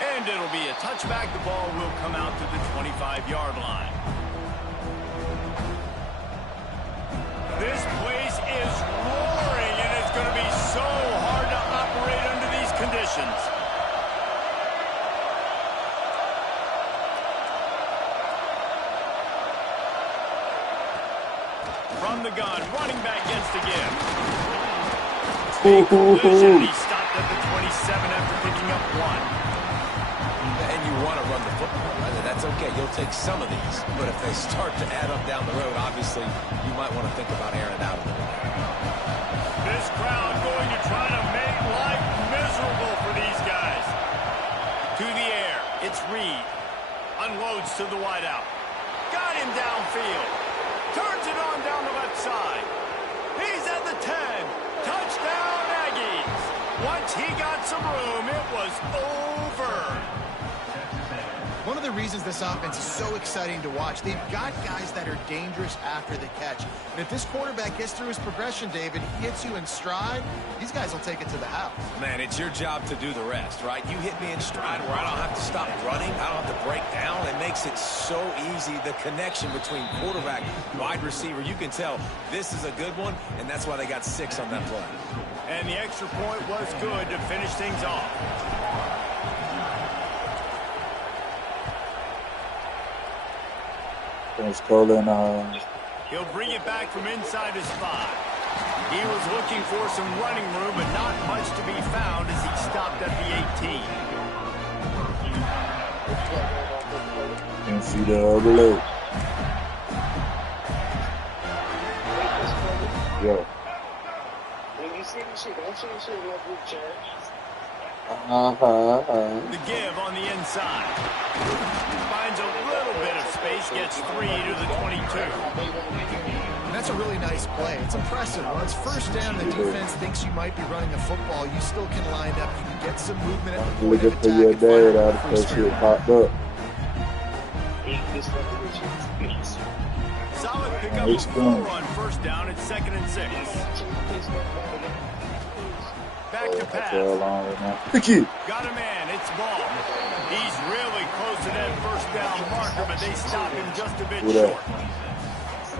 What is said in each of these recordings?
And it'll be a touchback. The ball will come out to the 25-yard line. This place is roaring, and it's going to be so hard to operate under these conditions. From the gun, running back gets the give. Big collision. He stopped at the 27 after picking up 1. And you want to run the football, right? That's okay. You'll take some of these. But if they start to add up down the road, obviously, you might want to think about airing it out a little bit. This crowd going to try to make life miserable for these guys. To the air. It's Reed. Unloads to the wideout. Got him downfield. Turns it on down the left side. He's at the 10. Touchdown, Aggies. Once he got some room, it was over. One of the reasons this offense is so exciting to watch, they've got guys that are dangerous after the catch. And if this quarterback gets through his progression, David, he hits you in stride, these guys will take it to the house. Man, it's your job to do the rest, right? You hit me in stride where I don't have to stop running. I don't have to break down. It makes it so easy. The connection between quarterback, wide receiver, you can tell this is a good one, and that's why they got 6 on that play. And the extra point was good to finish things off. He'll bring it back from inside his 5. He was looking for some running room, but not much to be found as he stopped at the 18. Can't see the other leg. Yo. When you see this shit, don't change shit real group chat. The give on the inside. Finds a little bit of space, gets 3 to the 22. And that's a really nice play. It's impressive. When it's first down, the defense thinks you might be running the football. You still can line up. You can get some movement at the point of attack. Your dad out of that shit popped up. Solid pickup of 4 on first down at 2nd and 6. Back to pass. Got a man. It's Ball. He's really close to that first down marker, but they stop him just a bit short.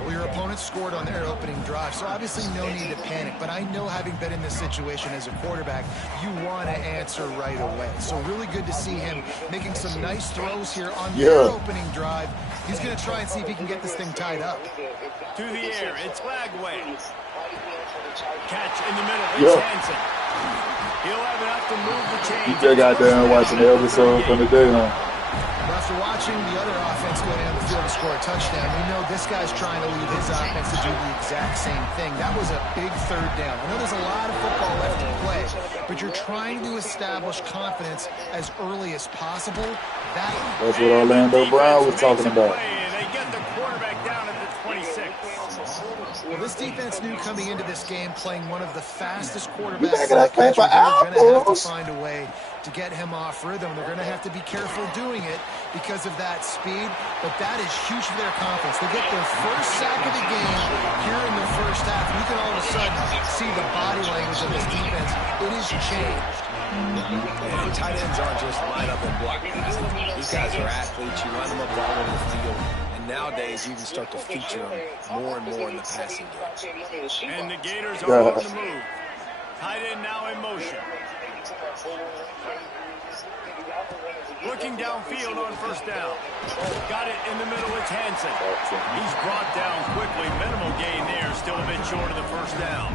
Well, your opponent scored on their opening drive, so obviously no need to panic. But I know, having been in this situation as a quarterback, you want to answer right away. So really good to see him making some nice throws here on their opening drive. He's going to try and see if he can get this thing tied up. To the air. It's Flagway. Catch in the middle. It's Hansen. He'll have enough to move the chain. You just got down watching the episode from the day, huh? After watching the other offense go down the field and score a touchdown, we know this guy's trying to lead his offense to do the exact same thing. That was a big 3rd down. I know there's a lot of football left to play, but you're trying to establish confidence as early as possible. That's what Orlando Brown was talking about. They get the quarterback down at the 26. Well, this defense knew coming into this game, playing one of the fastest quarterbacks in the country, they're going to have to find a way to get him off rhythm. They're going to have to be careful doing it because of that speed, but that is huge for their confidence. They get their first sack of the game here in the first half, and you can all of a sudden see the body language of this defense. It has changed. And tight ends aren't just line up and block. These guys are athletes. You line them up all over the field. And nowadays, you can start to feature them more and more in the passing game. And the Gators are on the move. Tight end now in motion. Looking downfield on first down. Got it in the middle. It's Hansen. He's brought down quickly. Minimal gain there. Still a bit short of the first down.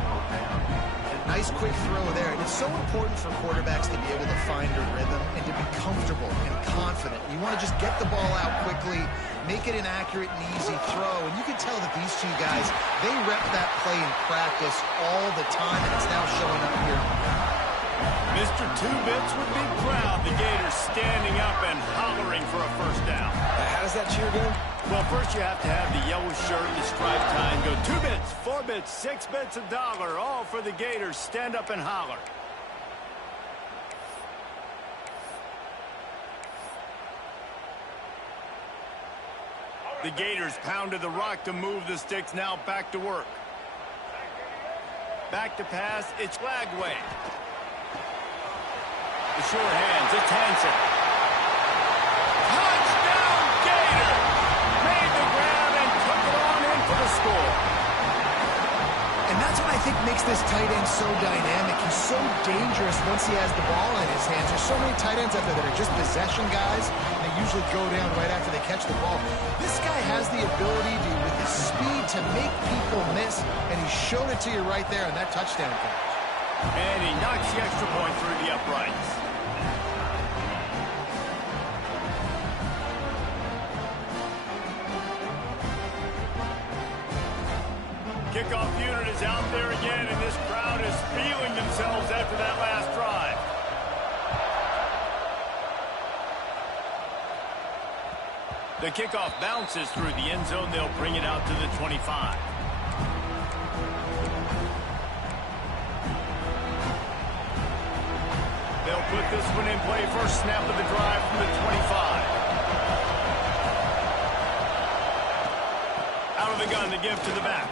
Nice quick throw there. And it's so important for quarterbacks to be able to find a rhythm and to be comfortable and confident. You want to just get the ball out quickly, make it an accurate and easy throw. And you can tell that these two guys, they rep that play in practice all the time, and it's now showing up here. Mr. Two-Bits would be proud. The Gators standing up and hollering for a first down. How does that cheer go? Well, first you have to have the yellow shirt, the stripe tie, and go 2 bits, 4 bits, 6 bits, $1, all for the Gators. Stand up and holler. The Gators pounded the rock to move the sticks. Now back to work. Back to pass. It's Flagway. The short hands. It's Hansen. makes this tight end so dynamic. He's so dangerous once he has the ball in his hands. There's so many tight ends out there that are just possession guys. They usually go down right after they catch the ball. This guy has the ability to, with his speed, to make people miss, and he showed it to you right there on that touchdown catch. And he knocks the extra point through the uprights. Kickoff unit is out there again, and this crowd is feeling themselves after that last drive. The kickoff bounces through the end zone. They'll bring it out to the 25. They'll put this one in play. First snap of the drive from the 25. Out of the gun to give to the back.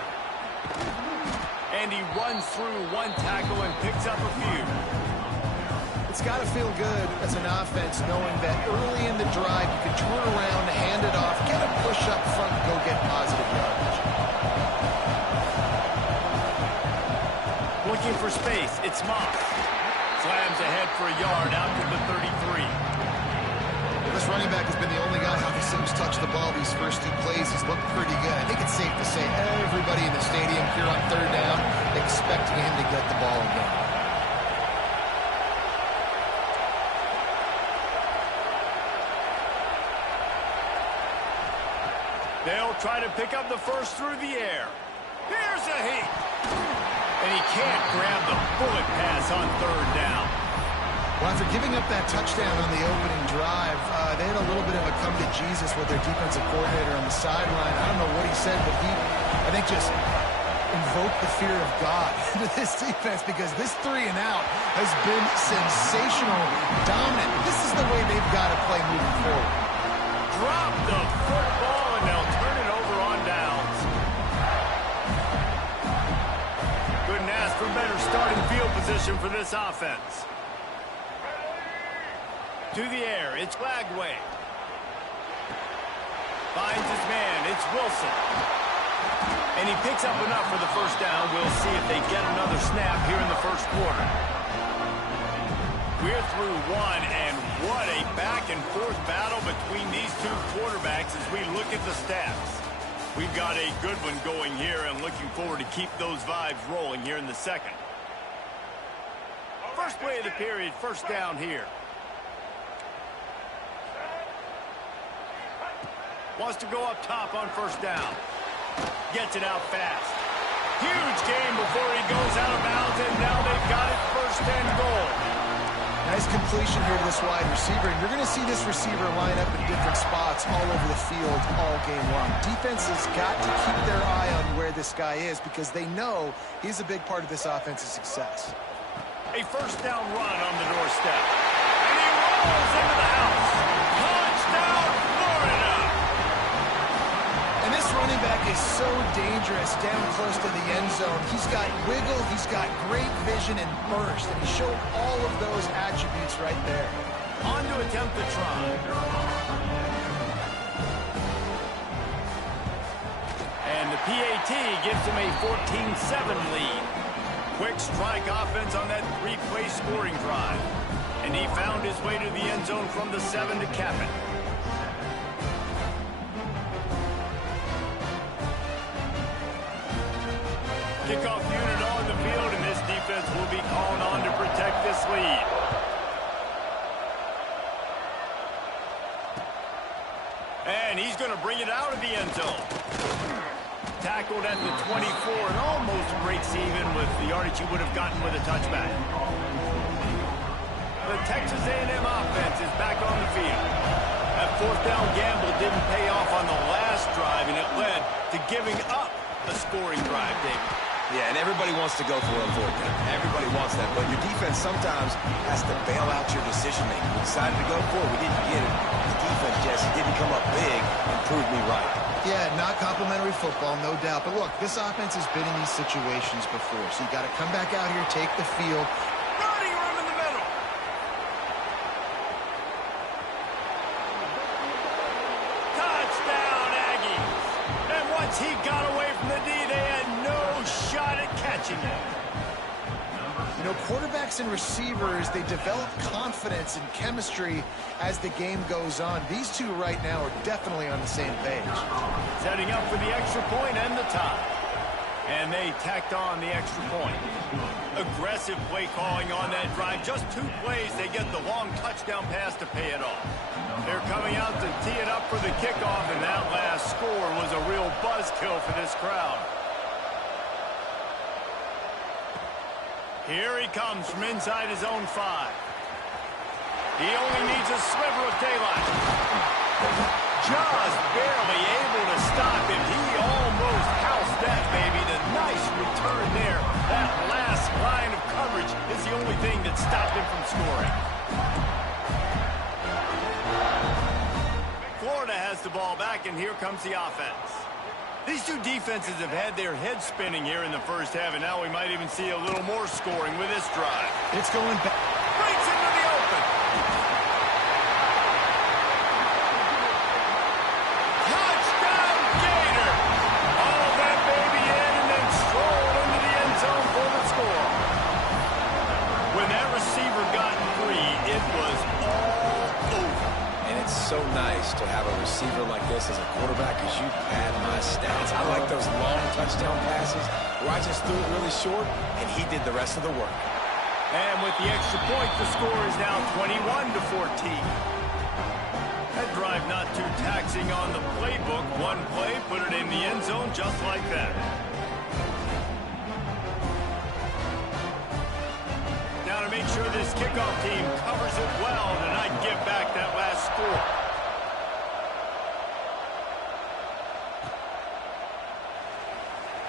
And he runs through one tackle and picks up a few. It's got to feel good as an offense knowing that early in the drive you can turn around, hand it off, get a push up front, and go get positive yardage. Looking for space. It's Moss. Slams ahead for a yard out to the 33. This running back has been the only guy obviously who's touched the ball these first two plays. He's looked pretty good. I think it's safe to say everybody in the stadium here on third down expecting him to get the ball again. They'll try to pick up the first through the air. Here's a heat. And he can't grab the bullet pass on third down. Well, after giving up that touchdown on the opening drive, they had a little bit of a come to Jesus with their defensive coordinator on the sideline. I don't know what he said, but he, I think, just invoked the fear of God into this defense because this 3 and out has been sensational, dominant. This is the way they've got to play moving forward. Drop the football, and they'll turn it over on downs. Couldn't ask for better starting field position for this offense. To the air, it's Lagway. Finds his man, it's Wilson. And he picks up enough for the first down. We'll see if they get another snap here in the first quarter. We're through one, and what a back-and-forth battle between these two quarterbacks as we look at the stats. We've got a good one going here, and looking forward to keep those vibes rolling here in the second. First play of the period, first down here. Wants to go up top on first down. Gets it out fast. Huge game before he goes out of bounds, and now they've got it first and goal. Nice completion here to this wide receiver, and you're going to see this receiver line up in different spots all over the field all game long. Defense has got to keep their eye on where this guy is because they know he's a big part of this offense's success. A first down run on the doorstep. And he rolls into the house. Touchdown, Florida! And this running back is so dangerous down close to the end zone. He's got wiggle, he's got great vision and burst, and he showed all of those attributes right there. On to attempt the try. And the PAT gives him a 14-7 lead. Quick strike offense on that three-play scoring drive. And he found his way to the end zone from the 7 to cap it. Kickoff unit on the field, and this defense will be called on to protect this lead. And he's going to bring it out of the end zone. Tackled at the 24 and almost breaks even with the yardage he would have gotten with a touchback. The Texas A&M offense is back on the field. That fourth down gamble didn't pay off on the last drive, and it led to giving up a scoring drive, David. Yeah, and everybody wants to go for a fourth down. Everybody wants that, but your defense sometimes has to bail out your decision-making. We decided to go for it. We didn't get it. The defense, Jesse, didn't come up big and prove me right. Yeah, not complimentary football, no doubt. But look, this offense has been in these situations before, so you got to come back out here, take the field. Running room in the middle. Touchdown, Aggies. And once he got away from the D, they had no shot at catching him. You know, quarterbacks and receivers, they develop confidence and chemistry as the game goes on. These two right now are definitely on the same page. Setting up for the extra point and the tie. And they tacked on the extra point. Aggressive play calling on that drive. Just 2 plays, they get the long touchdown pass to pay it off. They're coming out to tee it up for the kickoff, and that last score was a real buzzkill for this crowd. Here he comes from inside his own 5. He only needs a sliver of daylight. Just barely able to stop him. He almost housed that, baby. The nice return there. That last line of coverage is the only thing that stopped him from scoring. Florida has the ball back, and here comes the offense. These two defenses have had their heads spinning here in the first half, and now we might even see a little more scoring with this drive. It's going back. Breaks into the open. Touchdown, Gator. All that baby in and then stroll into the end zone for the score. When that receiver got free, it was all over. And it's so nice to have a receiver like this as a quarterback because you pad my stats. I like those long touchdown passes where I just threw it really short and he did the rest of the work. And with the extra point, the score is now 21-14. That drive not too taxing on the playbook. One play, put it in the end zone just like that. Now to make sure this kickoff team covers it well to not give back that last score.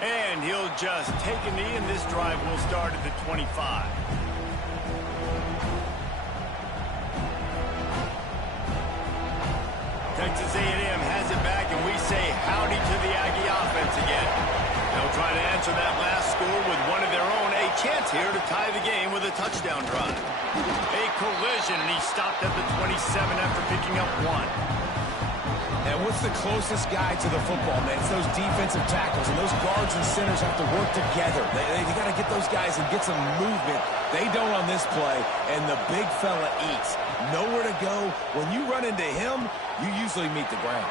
And he'll just take a knee, and this drive will start at the 25. Texas A&M has it back, and we say howdy to the Aggie offense again. They'll try to answer that last score with one of their own. A chance here to tie the game with a touchdown drive. A collision, and he stopped at the 27 after picking up 1. And what's the closest guy to the football, man? It's those defensive tackles, and those guards and centers have to work together. They got to get those guys and get some movement. They don't on this play, and the big fella eats. Nowhere to go. When you run into him, you usually meet the ground.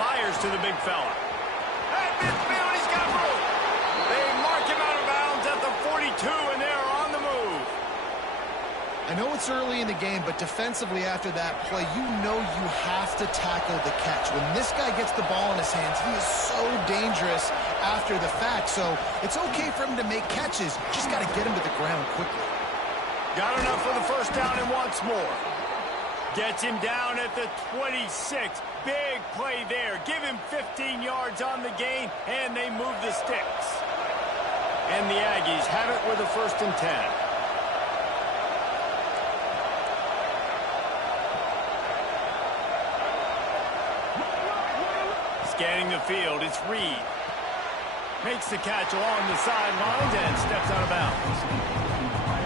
Fires to the big fella. At midfield, he's got room. They mark him out of bounds at the 42, and they're on the move. I know it's early in the game, but defensively after that play, you know you have to tackle the catch. When this guy gets the ball in his hands, he is so dangerous after the fact. So it's okay for him to make catches. Just got to get him to the ground quickly. Got enough for the first down and wants more. Gets him down at the 26. Big play there. Give him 15 yards on the gain, and they move the sticks. And the Aggies have it with a 1st and 10. Scanning the field, it's Reed. Makes the catch along the sidelines and steps out of bounds.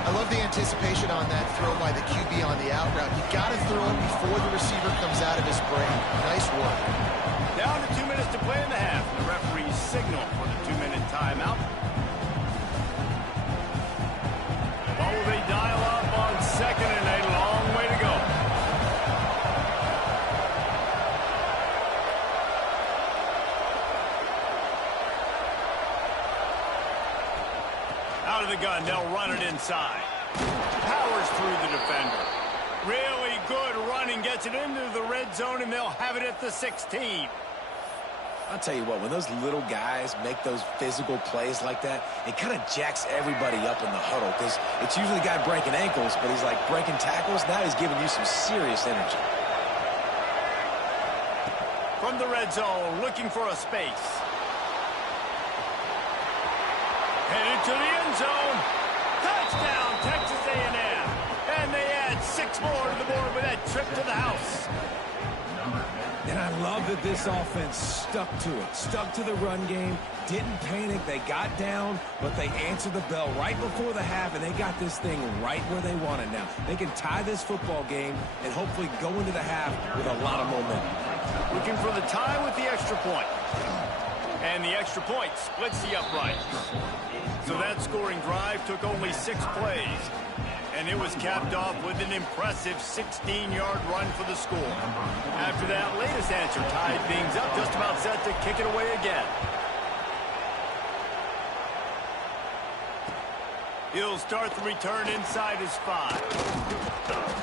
I love the anticipation on that throw by the QB on the out route. You got to throw it before the receiver comes out of his break. Nice work. Down to 2 minutes to play in the half. The referees signal for the 2-minute timeout. What will they dial up on 2nd and a long way to go? Out of the gun, they'll run it inside. Powers through the defender. Really good running, gets it into the red zone, and they'll have it at the 16. I'll tell you what, when those little guys make those physical plays like that, it kind of jacks everybody up in the huddle because it's usually the guy breaking ankles, but he's like breaking tackles. Now he's giving you some serious energy. From the red zone, looking for a space. Headed to the end zone. Touchdown, Texas A&M. And they add 6 more to the board with that trip to the house. And I love that this offense stuck to it, stuck to the run game, didn't panic. They got down, but they answered the bell right before the half, and they got this thing right where they want it now. They can tie this football game and hopefully go into the half with a lot of momentum. Looking for the tie with the extra point. And the extra point splits the uprights. So that scoring drive took only 6 plays. And it was capped off with an impressive 16-yard run for the score. After that latest answer tied things up, just about set to kick it away again. He'll start the return inside his 5.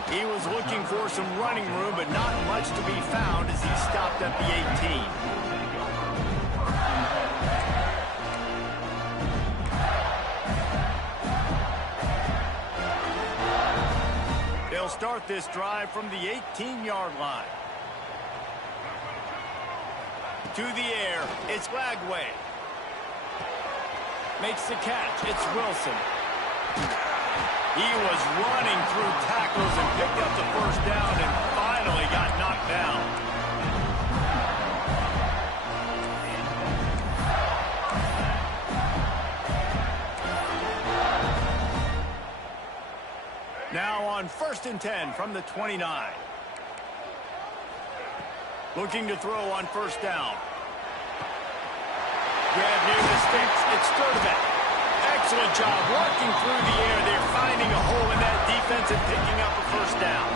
He was looking for some running room, but not much to be found as he stopped at the 18. They'll start this drive from the 18-yard line. To the air, it's Lagway. Makes the catch, it's Wilson. He was running through tackles and picked up the first down and finally got knocked down. Now on 1st and 10 from the 29. Looking to throw on 1st down. Grab near the sticks. It's Sturdivant. Excellent job working through the air. They're finding a hole in that defense and picking up a 1st down.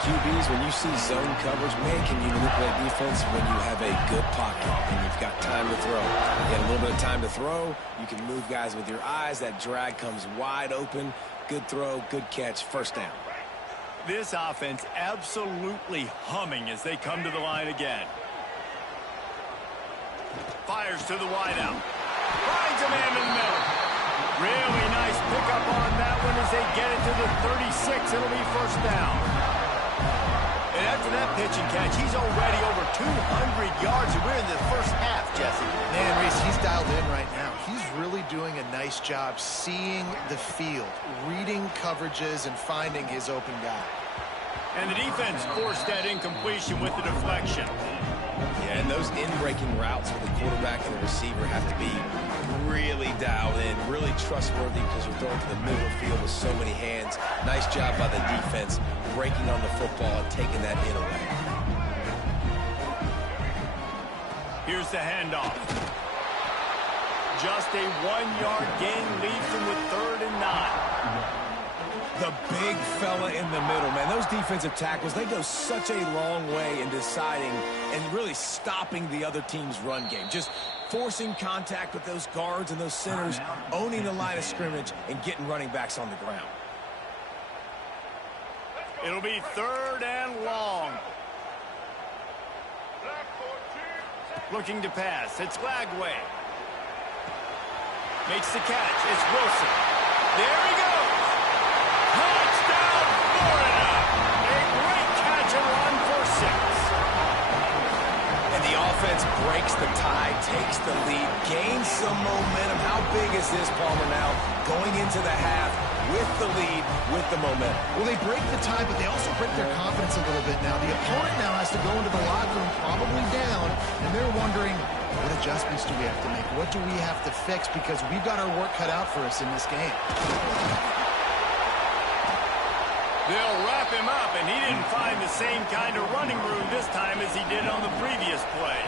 QBs, when you see zone coverage, man, can you manipulate defense when you have a good pocket and you've got time to throw. You get a little bit of time to throw. You can move guys with your eyes. That drag comes wide open. Good throw, good catch, 1st down. This offense absolutely humming as they come to the line again. Fires to the wideout. Finds a man in the middle. Really nice pickup on that one as they get it to the 36. It'll be 1st down. And after that pitch and catch, he's already over 200 yards, and we're in the 1st half, Jesse. Man, Reese, he's dialed in right now. He's really doing a nice job seeing the field, reading coverages, and finding his open guy. And the defense forced that incompletion with the deflection. Yeah, and those in-breaking routes for the quarterback and the receiver have to be really dialed in, really trustworthy because you're throwing to the middle of the field with so many hands. Nice job by the defense breaking on the football and taking that in away. Here's the handoff. Just a 1-yard gain leaves them with 3rd and 9. The big fella in the middle, man. Those defensive tackles, they go such a long way in deciding and really stopping the other team's run game. Just forcing contact with those guards and those centers, owning the line of scrimmage, and getting running backs on the ground. It'll be 3rd and long. Looking to pass. It's Lagway. Makes the catch. It's Wilson. There he goes. Touchdown, Florida! A great catch and run for 6. And the offense breaks the tie, takes the lead, gains some momentum. How big is this, Palmer, now? Going into the half with the lead, with the momentum. Well, they break the tie, but they also break their confidence a little bit now. The opponent now has to go into the locker room probably down, and they're wondering, what adjustments do we have to make? What do we have to fix? Because we've got our work cut out for us in this game. They'll wrap him up, and he didn't find the same kind of running room this time as he did on the previous play.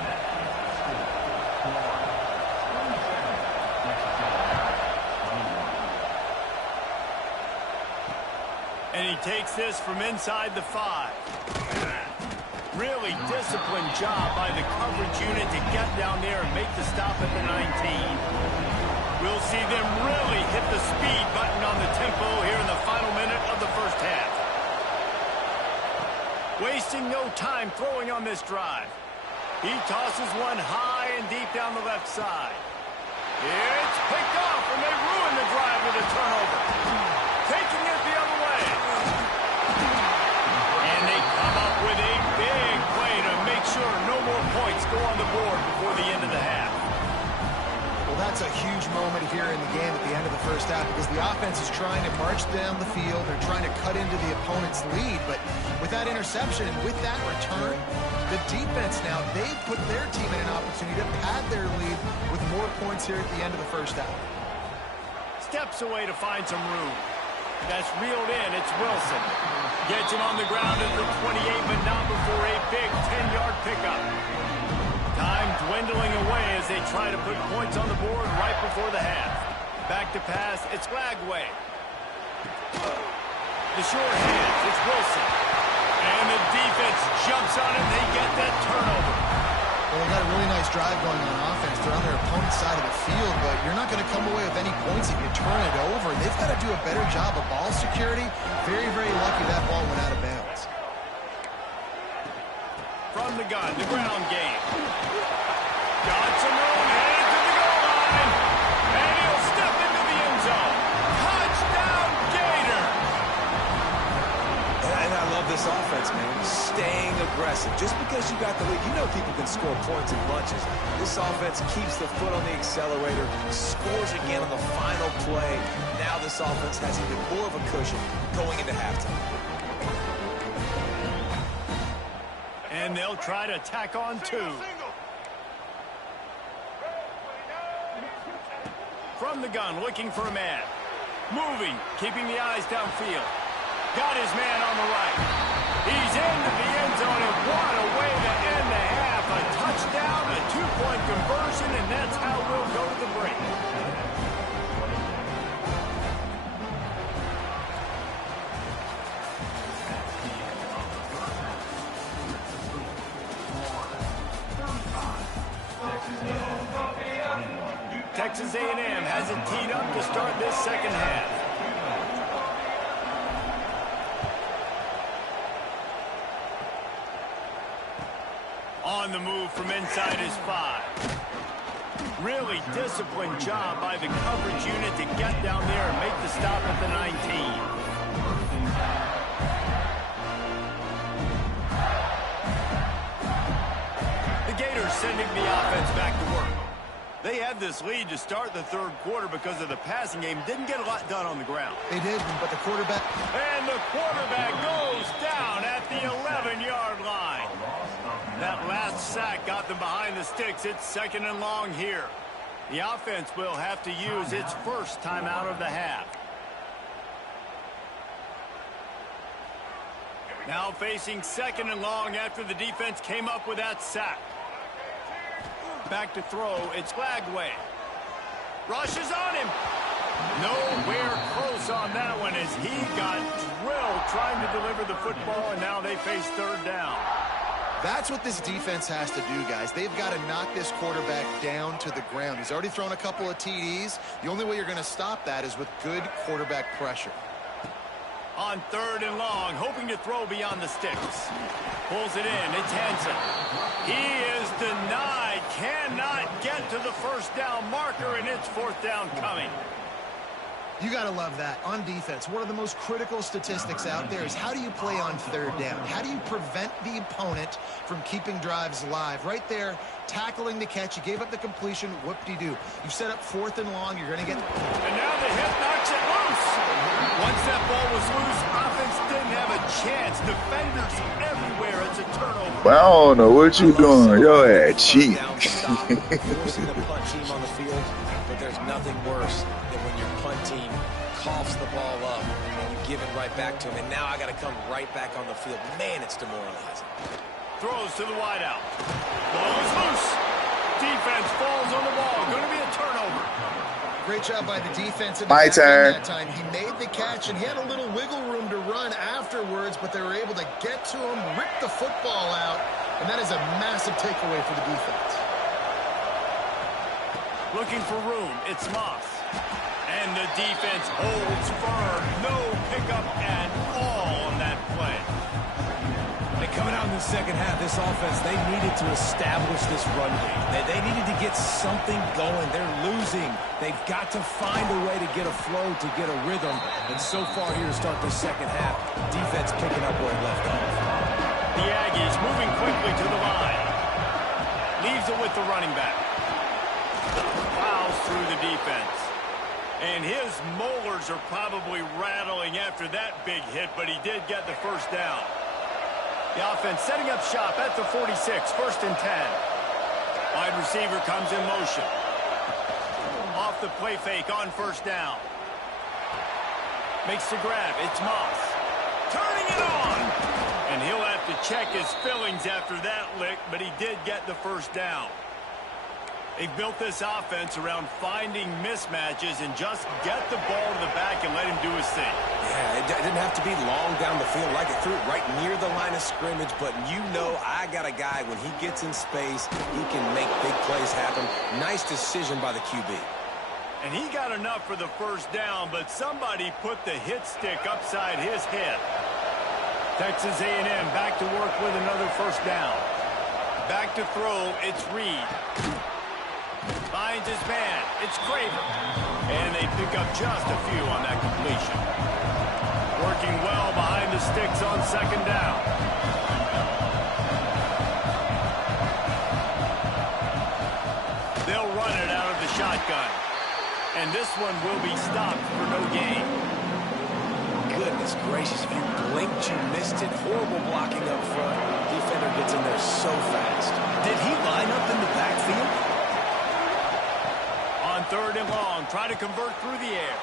And he takes this from inside the 5. Really disciplined job by the coverage unit to get down there and make the stop at the 19. We'll see them really hit the speed button on the tempo here in the final minute of the 1st half. Wasting no time throwing on this drive. He tosses one high and deep down the left side. It's picked off, and they ruin the drive with a turnover. Taking it the other way. And they come up with a big play to make sure no more points go on the board before the end of the half. Well, that's a huge moment here in the game at the end of the 1st half because the offense is trying to march down the field. They're trying to cut into the opponent's lead, but with that interception and with that return, the defense now, they've put their team in an opportunity to pad their lead with more points here at the end of the 1st half. Steps away to find some room. That's reeled in. It's Wilson. Gets him on the ground at the 28, but not before a big 10-yard pickup. Time dwindling away as they try to put points on the board right before the half. Back to pass, it's Glagway. The short hands, it's Wilson. And the defense jumps on it, they get that turnover. Well, they got a really nice drive going on offense. They're on their opponent's side of the field, but you're not going to come away with any points if you turn it over. They've got to do a better job of ball security. Very, very lucky that ball went out of bounds. From the gun, the ground game. Got some room, headed to the goal line. And he'll step into the end zone. Touchdown, Gator! And I love this offense, man. Staying aggressive. Just because you got the lead, you know people can score points in bunches. This offense keeps the foot on the accelerator, scores again on the final play. Now this offense has even more of a cushion going into halftime. And they'll try to tack on two. From the gun, looking for a man. Moving, keeping the eyes downfield. Got his man on the right. He's into the end zone, and what a way to end the half. A touchdown, a two-point conversion, and that's how we'll go to the break. Texas A&M has it teed up to start this second half. On the move from inside his 5. Really disciplined job by the coverage unit to get down there and make the stop at the 19. The Gators sending the offense back to work. They had this lead to start the third quarter because of the passing game. Didn't get a lot done on the ground. They did, but the quarterback... And the quarterback goes down at the 11-yard line. That last sack got them behind the sticks. It's second and long here. The offense will have to use its first timeout of the half. Now facing second and long after the defense came up with that sack. Back to throw, it's Glagway. Rushes on him. Nowhere close on that one as he got drilled trying to deliver the football, and now they face third down. That's what this defense has to do, guys. They've got to knock this quarterback down to the ground. He's already thrown a couple of TDs. The only way you're going to stop that is with good quarterback pressure. On third and long, hoping to throw beyond the sticks. Pulls it in, it's Hansen. He is denied, cannot get to the first down marker, and it's fourth down coming. You got to love that. On defense, one of the most critical statistics out there is how do you play on third down? How do you prevent the opponent from keeping drives alive? Right there, tackling the catch. You gave up the completion. Whoop-de-doo. You set up fourth and long. You're going to get... And now the hit knocks it loose. Once that ball was loose, offense didn't have a chance. Defenders everywhere. It's a turnover. Well, I don't know what you doing. Yo, ass cheat. Forcing the punt team on the field, but there's nothing worse than when your punt team coughs the ball up and you give it right back to him. And now I got to come right back on the field. Man, it's demoralizing. Throws to the wideout. Ball is loose. Defense falls on the ball. Going to be a turnover. Great job by the defense in the My back turn. end that time. He made the catch, and he had a little wiggle room to run afterwards, but they were able to get to him, rip the football out, and that is a massive takeaway for the defense. Looking for room. It's Moss. And the defense holds firm. No pickup at all on that play. And coming out in the second half, this offense, they needed to establish this run game. They needed to get something going. They're losing. They've got to find a way to get a flow, to get a rhythm. And so far here to start the second half, defense picking up where it left off. The Aggies moving quickly to the line. Leaves it with the running back. Plows through the defense. And his molars are probably rattling after that big hit, but he did get the first down. The offense setting up shop at the 46, first and 10. Wide receiver comes in motion. Off the play fake on first down. Makes the grab. It's Moss. Turning it on. And he'll have to check his fillings after that lick, but he did get the first down. They've built this offense around finding mismatches and just get the ball to the back and let him do his thing. Yeah, it didn't have to be long down the field. Like it threw it right near the line of scrimmage, but you know I got a guy, when he gets in space, he can make big plays happen. Nice decision by the QB. And he got enough for the first down, but somebody put the hit stick upside his head. Texas A&M back to work with another first down. Back to throw, it's Reed. Finds his man. It's Craver. And they pick up just a few on that completion. Working well behind the sticks on second down. They'll run it out of the shotgun. And this one will be stopped for no gain. Goodness gracious, if you blinked, you missed it. Horrible blocking up front. Defender gets in there so fast. Did he line up in the backfield? On third and long, try to convert through the air.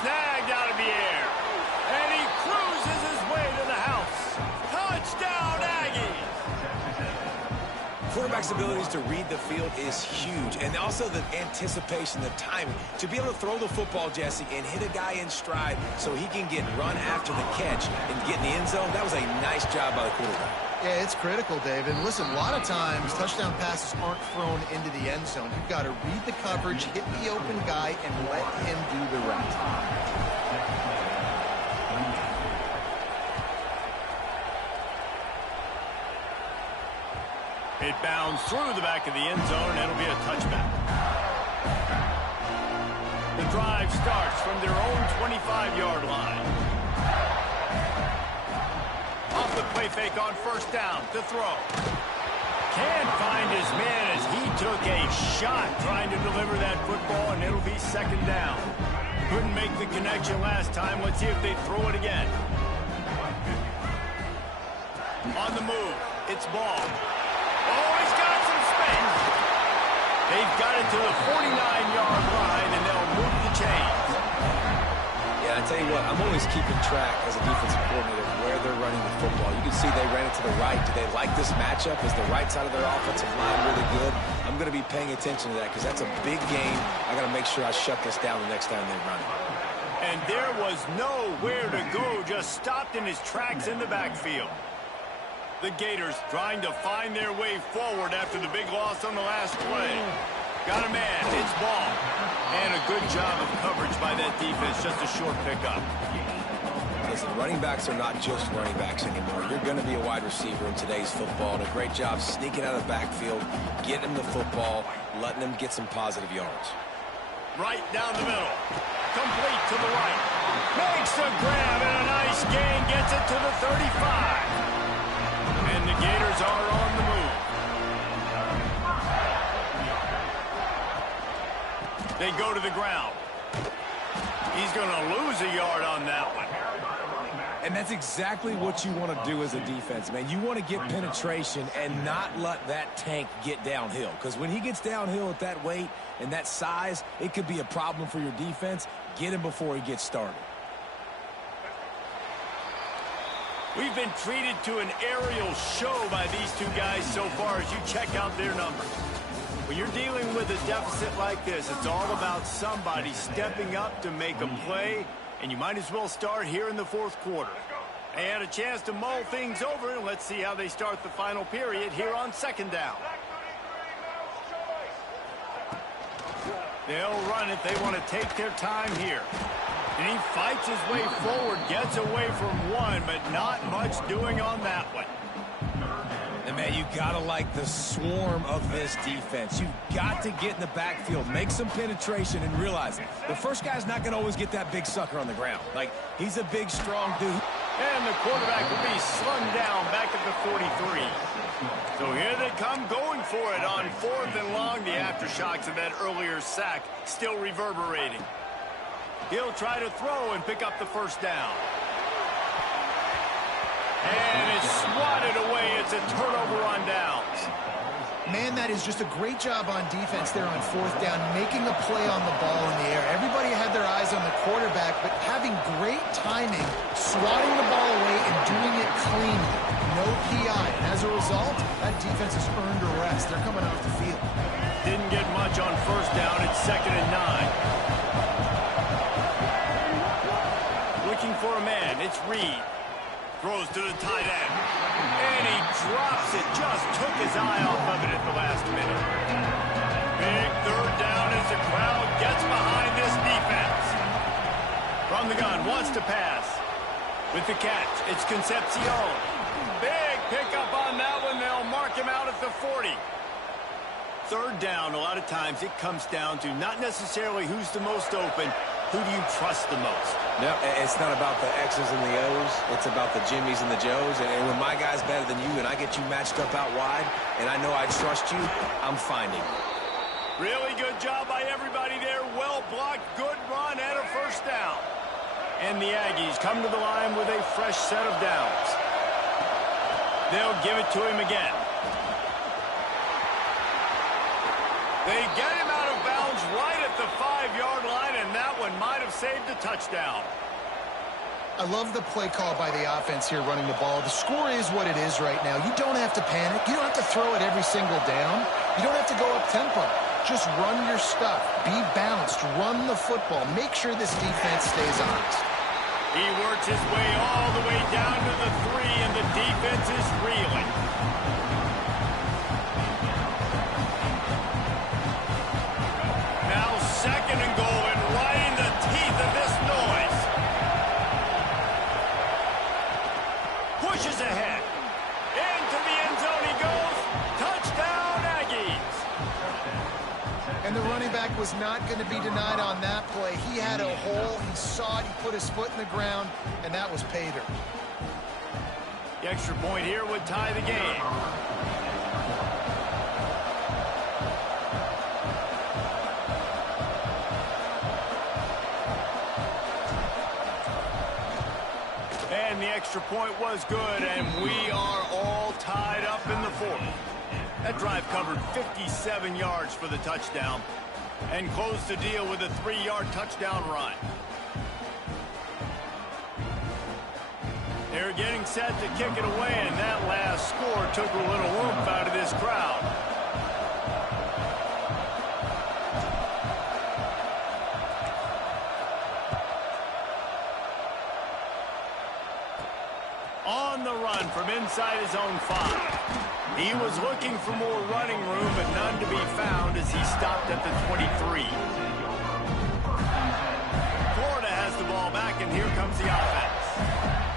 Snagged out of the air. And he cruises his way to the house. Touchdown, Aggies! Quarterback's abilities to read the field is huge. And also the anticipation, the timing. To be able to throw the football, Jesse, and hit a guy in stride so he can get run after the catch and get in the end zone, that was a nice job by the quarterback. Yeah, it's critical, David. And listen, a lot of times touchdown passes aren't thrown into the end zone. You've got to read the coverage, hit the open guy, and let him do the rest. It bounds through the back of the end zone, and it'll be a touchback. The drive starts from their own 25-yard line. Off the play fake on first down to throw. Can't find his man as he took a shot trying to deliver that football, and it'll be second down. Couldn't make the connection last time. Let's see if they throw it again. On the move, it's Ball. Oh, he's got some space. They've got it to the 49-yard line, and they'll move the chains. Yeah, I tell you what, I'm always keeping track as a defensive coordinator where they're running the football. You can see they ran it to the right. Do they like this matchup? Is the right side of their offensive line really good? I'm going to be paying attention to that because that's a big game. I got to make sure I shut this down the next time they run it. And there was nowhere to go, just stopped in his tracks in the backfield. The Gators trying to find their way forward after the big loss on the last play. Got a man, it's Ball. And a good job of coverage by that defense, just a short pickup. Listen, running backs are not just running backs anymore. You're going to be a wide receiver in today's football, and a great job sneaking out of the backfield, getting them the football, letting them get some positive yards. Right down the middle. Complete to the right. Makes a grab and a nice gain, gets it to the 35. And the Gators are on the move. They go to the ground. He's going to lose a yard on that one. And that's exactly what you want to do as a defense, man. You want to get penetration and not let that tank get downhill. Because when he gets downhill at that weight and that size, it could be a problem for your defense. Get him before he gets started. We've been treated to an aerial show by these two guys so far as you check out their numbers. When you're dealing with a deficit like this, it's all about somebody stepping up to make a play, and you might as well start here in the fourth quarter. They had a chance to mull things over, and let's see how they start the final period here on second down. They'll run it. They want to take their time here. And he fights his way forward, gets away from one, but not much doing on that one. And, man, you got to like the swarm of this defense. You've got to get in the backfield, make some penetration, and realize the first guy's not going to always get that big sucker on the ground. Like, he's a big, strong dude. And the quarterback will be slung down back at the 43. So here they come going for it on fourth and long. The aftershocks of that earlier sack still reverberating. He'll try to throw and pick up the first down. And it's swatted away. It's a turnover on downs. Man, that is just a great job on defense there on fourth down, making a play on the ball in the air. Everybody had their eyes on the quarterback, but having great timing, swatting the ball away and doing it cleanly. no PI. And as a result, that defense has earned a rest. They're coming off the field. Didn't get much on first down. It's 2nd and 9. Looking for a man. It's Reed. Throws to the tight end. And he drops it. Just took his eye off of it at the last minute. Big 3rd down as the crowd gets behind this defense. From the gun, wants to pass. With the catch, it's Concepcion. Big pickup on that one. They'll mark him out at the 40. 3rd down, a lot of times it comes down to not necessarily who's the most open, who do you trust the most? No, it's not about the X's and the O's. It's about the Jimmies and the Joes. And when my guy's better than you and I get you matched up out wide and I know I trust you, I'm finding you. Really good job by everybody there. Well blocked, good run, and a 1st down. And the Aggies come to the line with a fresh set of downs. They'll give it to him again. They get him out of bounds right at the 5-yard line, and that one might have saved a touchdown. I love the play call by the offense here running the ball. The score is what it is right now. You don't have to panic. You don't have to throw it every single down. You don't have to go up tempo. Just run your stuff. Be balanced. Run the football. Make sure this defense stays honest. He works his way all the way down to the 3, and the defense is reeling. Now 2nd and goal, and right in the teeth of this noise. Pushes ahead. Into the end zone he goes. Touchdown, Aggies. And the running back was not going to be denied on that play. He had a hole. He saw it. He put his foot in the ground, and that was pay dirt. The extra point here would tie the game. And the extra point was good, and we are all tied up in the 4th. That drive covered 57 yards for the touchdown and closed the deal with a 3-yard touchdown run. They're getting set to kick it away, and that last score took a little oomph out of this crowd. On the run from inside his own 5. He was looking for more running room, but none to be found as he stopped at the 23. Florida has the ball back, and here comes the offense.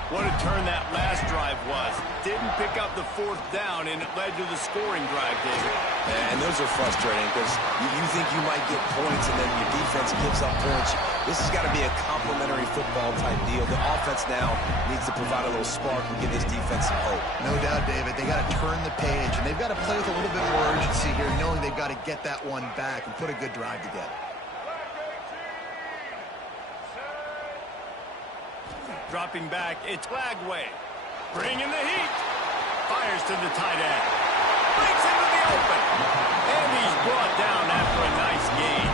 What a turn that last drive was. Didn't pick up the 4th down, and it led to the scoring drive, David. And those are frustrating because you think you might get points, and then your defense gives up points. This has got to be a complementary football type deal. The offense now needs to provide a little spark and give this defense some hope. No doubt, David. They got to turn the page, and they've got to play with a little bit more urgency here, knowing they've got to get that one back and put a good drive together. Dropping back, it's Lagway. Bringing the heat. Fires to the tight end. Breaks into the open. And he's brought down after a nice gain.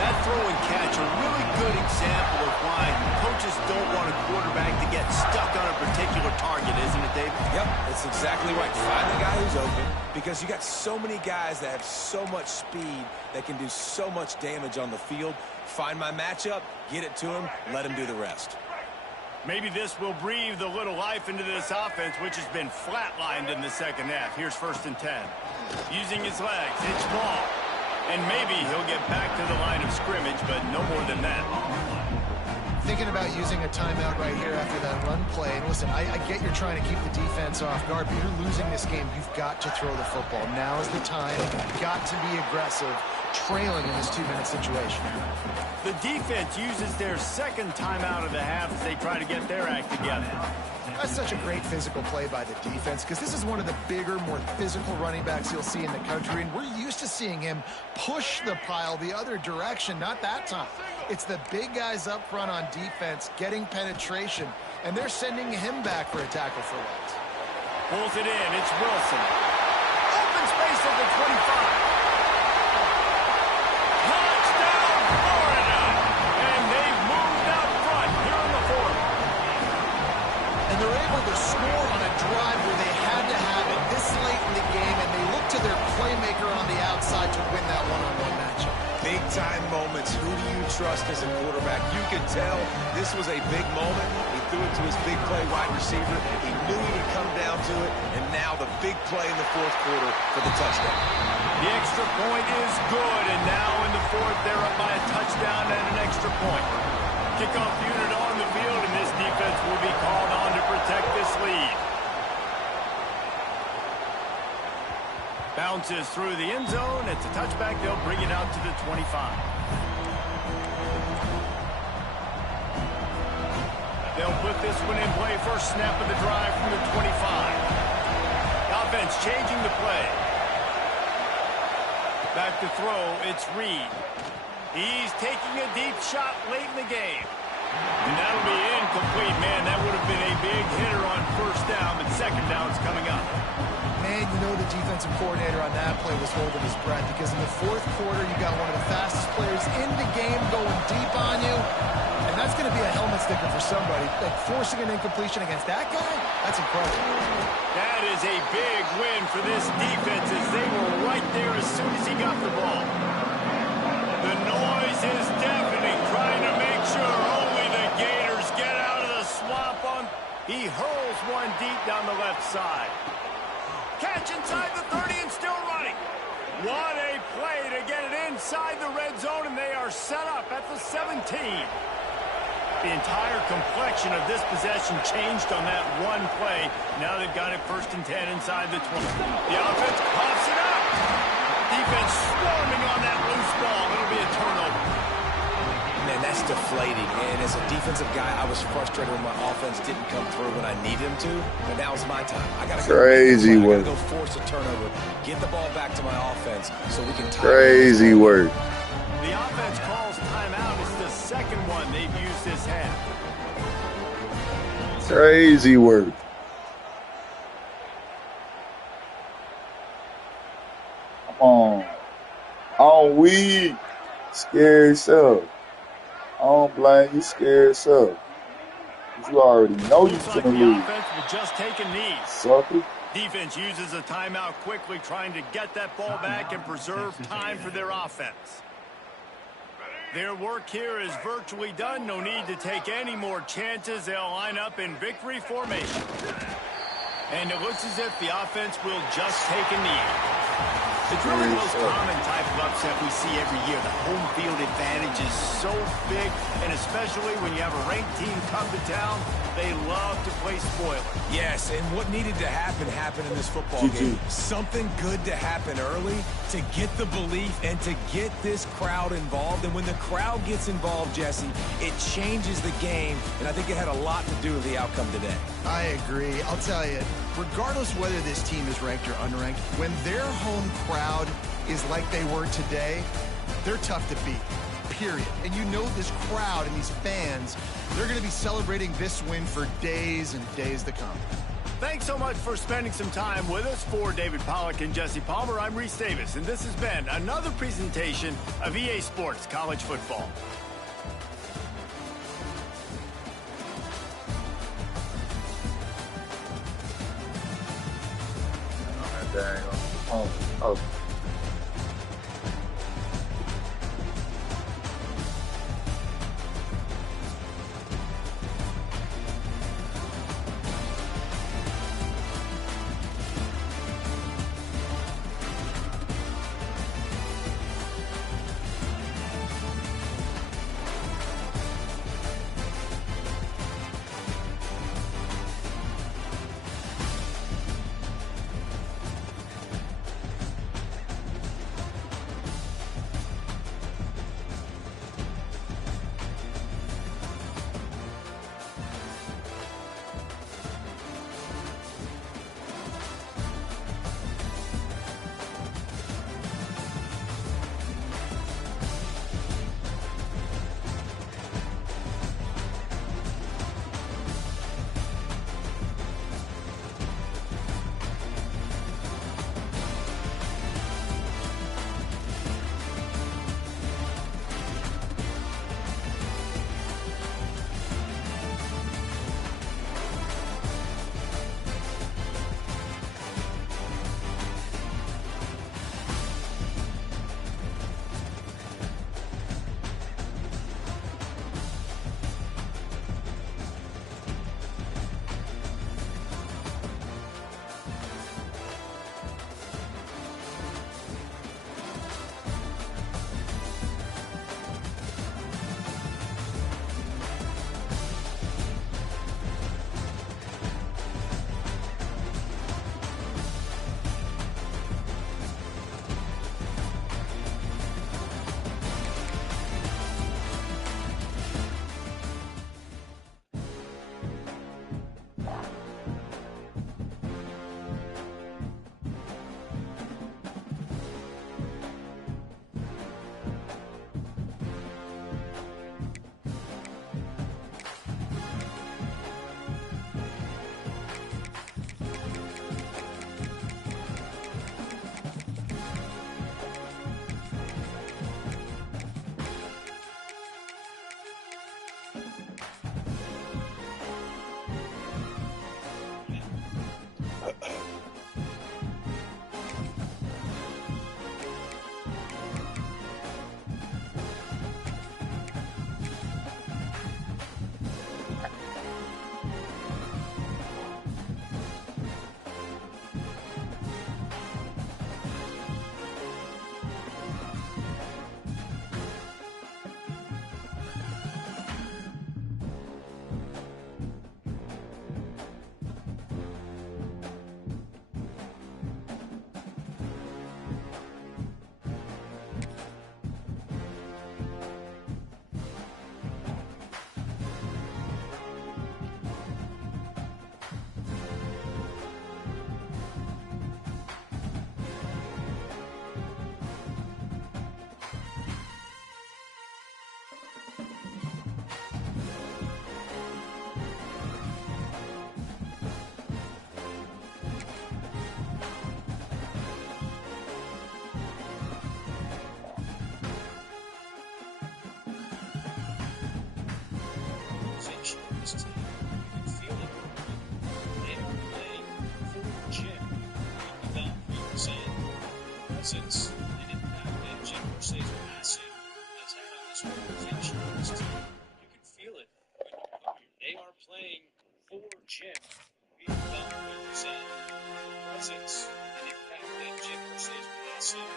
That throw and catch, a really good example of why coaches don't want a quarterback to get stuck on a particular target, isn't it, David? Yep, that's exactly right. Find the guy who's open because you got so many guys that have so much speed that can do so much damage on the field. Find my matchup, get it to him, let him do the rest. Maybe this will breathe a little life into this offense, which has been flatlined in the 2nd half. Here's 1st and 10. Using his legs, it's Ball. And maybe he'll get back to the line of scrimmage, but no more than that. Thinking about using a timeout right here after that run play. And listen, I get you're trying to keep the defense off guard, but you're losing this game. You've got to throw the football. Now is the time. You've got to be aggressive, trailing in this 2-minute situation. The defense uses their 2nd timeout of the half as they try to get their act together. That's such a great physical play by the defense because this is one of the bigger, more physical running backs you'll see in the country, and we're used to seeing him push the pile the other direction. Not that time. It's the big guys up front on defense getting penetration, and they're sending him back for a tackle for loss. Pulls it in. It's Wilson. Open space at the 25. Touchdown, Florida! And they've moved out front here in the 4th. And they're able to score on a trust as a quarterback. You can tell this was a big moment. He threw it to his big play wide receiver. He knew he would come down to it, and now the big play in the fourth quarter for the touchdown. The extra point is good, and now in the fourth, they're up by a touchdown and an extra point. Kickoff unit on the field, and this defense will be called on to protect this lead. Bounces through the end zone. It's a touchback. They'll bring it out to the 25. They'll put this one in play. First snap of the drive from the 25. The offense changing the play. Back to throw. It's Reed. He's taking a deep shot late in the game. And that'll be incomplete. Man, that would have been a big hitter on first down, but second down's coming up. Man, you know the defensive coordinator on that play was holding his breath because in the fourth quarter, you got one of the fastest players in the game going deep on you. And that's going to be a helmet sticker for somebody. Like forcing an incompletion against that guy, that's incredible. That is a big win for this defense as they were right there as soon as he got the ball. The noise is deafening, trying to make sure only the Gators get out of the swamp on. He hurls one deep down the left side. Catch inside the 30 and still running. What a play to get it inside the red zone, and they are set up at the 17. The entire complexion of this possession changed on that one play. Now they've got it 1st and 10 inside the 20. The offense coughs it up. Defense swarming on that loose ball. It'll be a turnover. Man, that's deflating. And as a defensive guy, I was frustrated when my offense didn't come through when I needed him to. But now it's my time. I gotta crazy work. Go force a turnover, get the ball back to my offense so we can. Crazy work. The offense calls timeout. It's the second one they've used this half. Crazy work. Come on. On weed. Scared yourself. I don't blame you, scared yourself. You already know you're going to lose. Offense will just take a knee. Sucker. Defense uses a timeout quickly, trying to get that ball back and preserve time for their offense. Their work here is virtually done. No need to take any more chances. They'll line up in victory formation. And it looks as if the offense will just take a knee. It's really the most common type of upset we see every year. The home field advantage is so big, and especially when you have a ranked team come to town, they love to play spoiler. Yes, and what needed to happen happened in this football game. Something good to happen early to get the belief and to get this crowd involved. And when the crowd gets involved, Jesse, it changes the game, and I think it had a lot to do with the outcome today. I agree. I'll tell you, regardless whether this team is ranked or unranked, when their home crowd is like they were today, they're tough to beat, period. And you know this crowd and these fans, they're going to be celebrating this win for days and days to come. Thanks so much for spending some time with us. For David Pollack and Jesse Palmer, I'm Reese Davis, and this has been another presentation of EA Sports College Football. Dang. Oh. since they didn't have that Jim Irsay's passing has had on this organization. You can feel it. They are playing for Jim. We felt his presence and impact that Jim Irsay's passing.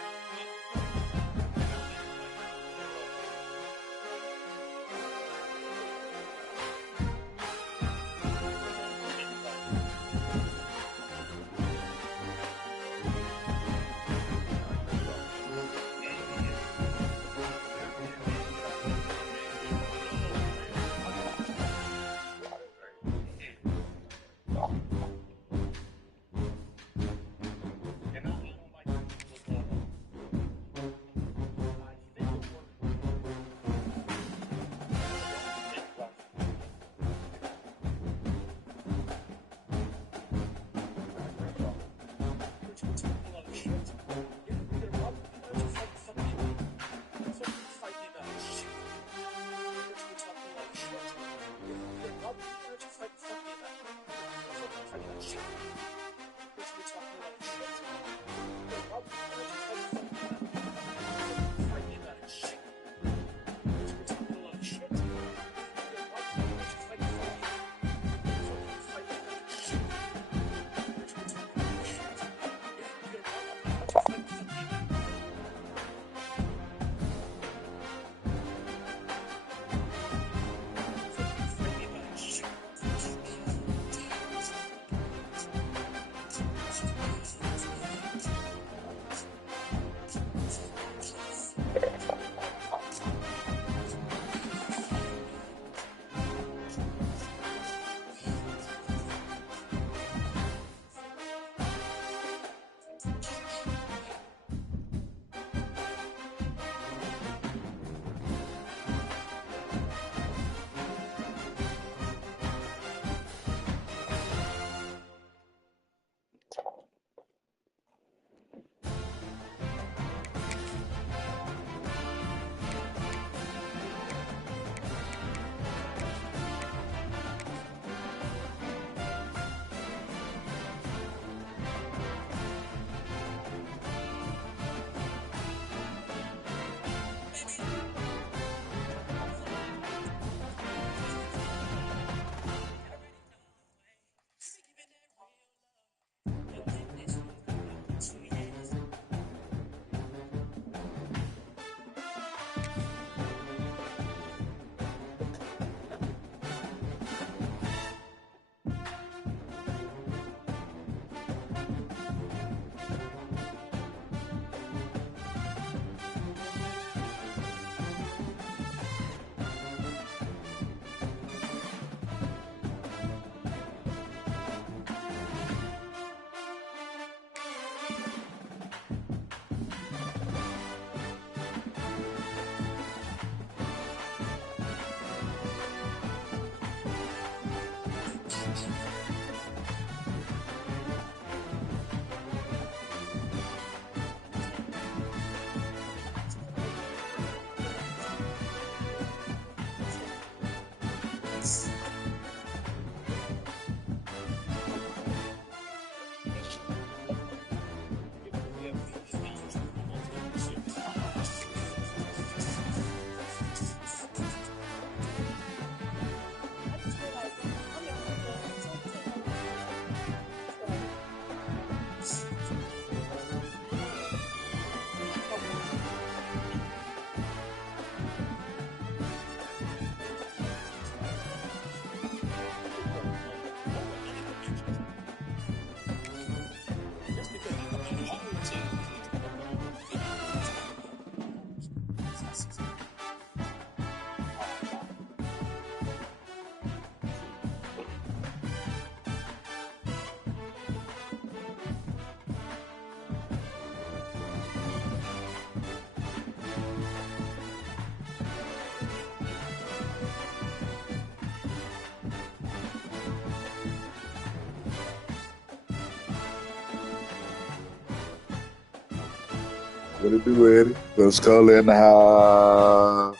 What it do, Eddie? Let's call in the house.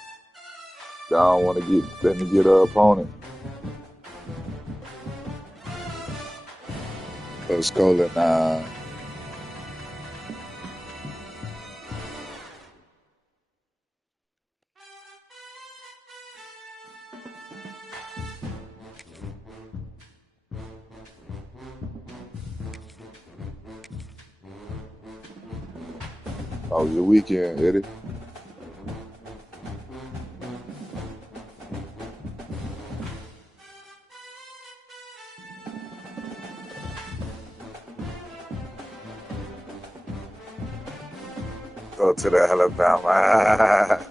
Y'all want to let me get an opponent. Let's call it now. How was your weekend, Eddie? Go to the Alabama.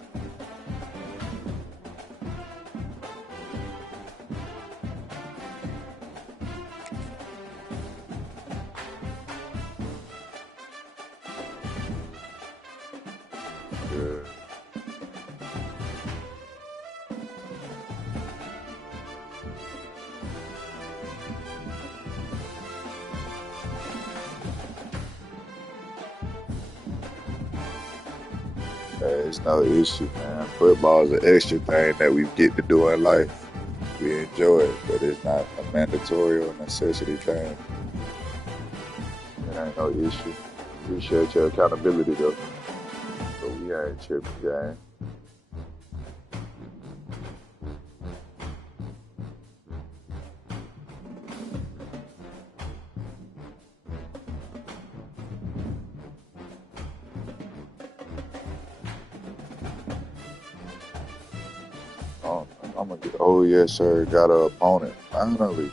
Good. It's no issue, man. Football is an extra thing that we get to do in life. We enjoy it, but it's not a mandatory or necessity thing. It ain't no issue. Appreciate your accountability, though. But we ain't tripping, gang. I'm gonna get, oh, yes, sir. Got an opponent. Finally.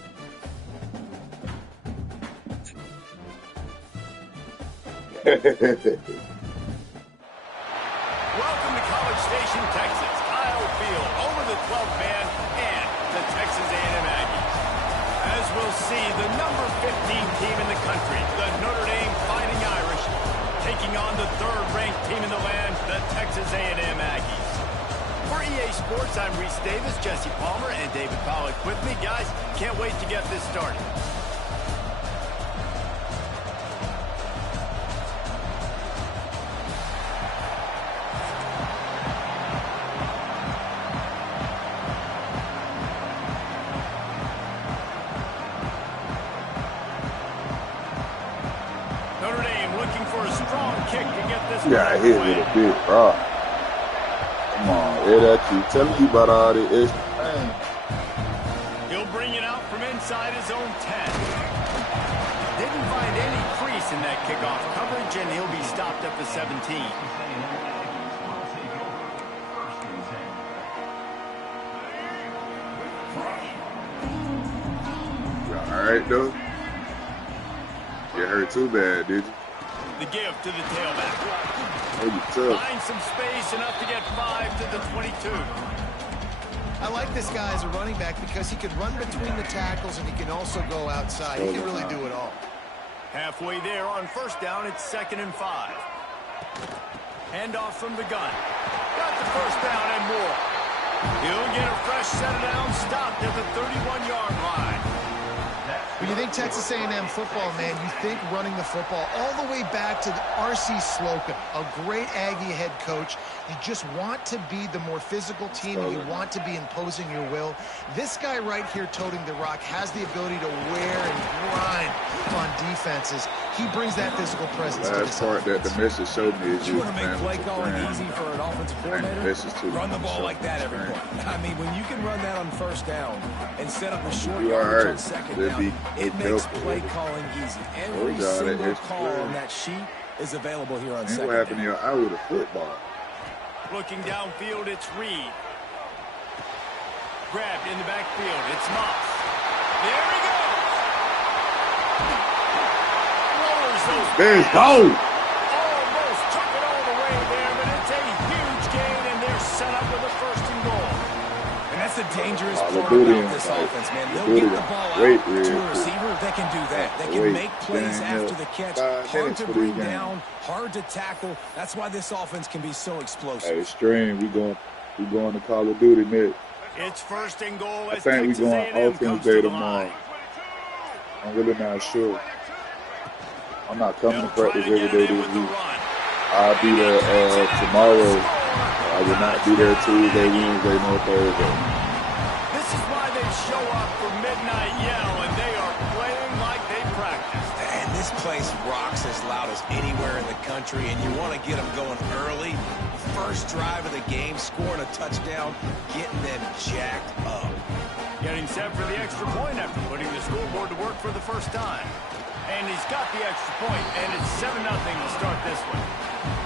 Welcome to College Station, Texas. Kyle Field, over the 12th man, and the Texas A&M Aggies. As we'll see, the number 15 team in the country, the Notre Dame Fighting Irish, taking on the third-ranked team in the land, the Texas A&M Aggies. For EA Sports, I'm Reese Davis, Jesse Palmer, and David Pollack with me. Guys, can't wait to get this started. Notre Dame looking for a strong kick to get this one Yeah, hit underway. with a big rock. Come on, Ed, I keep telling you about all the extra things. He'll bring it out from inside his own 10. Didn't find any crease in that kickoff coverage, and he'll be stopped at the 17. You all right, though? You hurt too bad, did you? The give to the tailback. Maybe tough. Finds some space, enough to get 5 to the 22. I like this guy as a running back because he can run between the tackles and he can also go outside. He can really do it all. Halfway there on first down, it's 2nd and 5. Handoff from the gun. Got the first down and more. He'll get a fresh set of downs, stopped at the 31-yard line. When you think Texas A&M football, man, you think running the football all the way back to the R.C. Slocum, a great Aggie head coach. You just want to be the more physical team, and you want to be imposing your will. This guy right here toting the rock has the ability to wear and grind on defenses. He brings that physical presence to this Last part that offense. the message showed me is You want to make play calling easy for an offensive coordinator? Run the ball like that every point. I mean, when you can run that on first down and set up a short You yardage are on second right. down, it makes helpful. play calling easy. Every got it. single It's call true. on that sheet is available here on And second what happened to down. your eye with a football? Looking downfield, it's Reed. Grabbed in the backfield, it's Moss. There he goes. Lowers those Let's pads. go! Almost took it all the way there, but it's a huge gain, and they're set up with a 1st and goal. And that's the dangerous Oh, part Duty about is this like- offense, man. the They'll Duty get the is ball great, out real to a quick. receiver. They can do that. They can Wait, make plays dang, after yeah. the catch. 5 Hard minutes to for bring this game. down, hard to tackle. That's why this offense can be so explosive. Hey, Stream, we going to Call of Duty next. It's 1st and goal I as think we Texas going A&M offense comes day to the tomorrow. line. I'm really not sure. I'm not coming They'll to try practice to every get day it in this with the week. run. I'll be there tomorrow. I will not be there Tuesday, Wednesday, nor Thursday. This is why they show up for Midnight Yell, and they are playing like they practiced. And this place rocks as loud as anywhere in the country, and you want to get them going early. First drive of the game, scoring a touchdown, getting them jacked up. Getting set for the extra point after putting the scoreboard to work for the first time. And he's got the extra point, and it's 7-0 to start this one.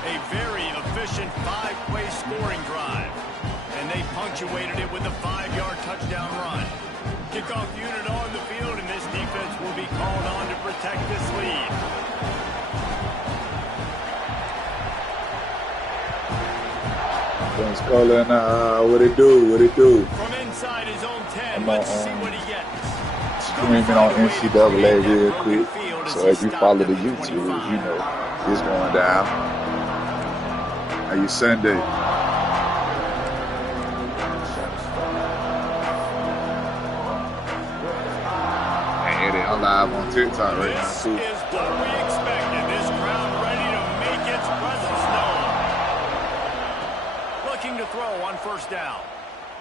A very efficient 5-play scoring drive. And they punctuated it with a 5-yard touchdown run. Kickoff unit on the field, and this defense will be called on to protect this lead. Defense calling, what it do? What it do? From inside his own 10, let's see what he gets. Streaming on NCAA real quick. So if you follow the YouTube, you know it's going down. How you Sunday? I'm live on TikTok right now too. This is what we expected. This crowd ready to make its presence known. Looking to throw on first down.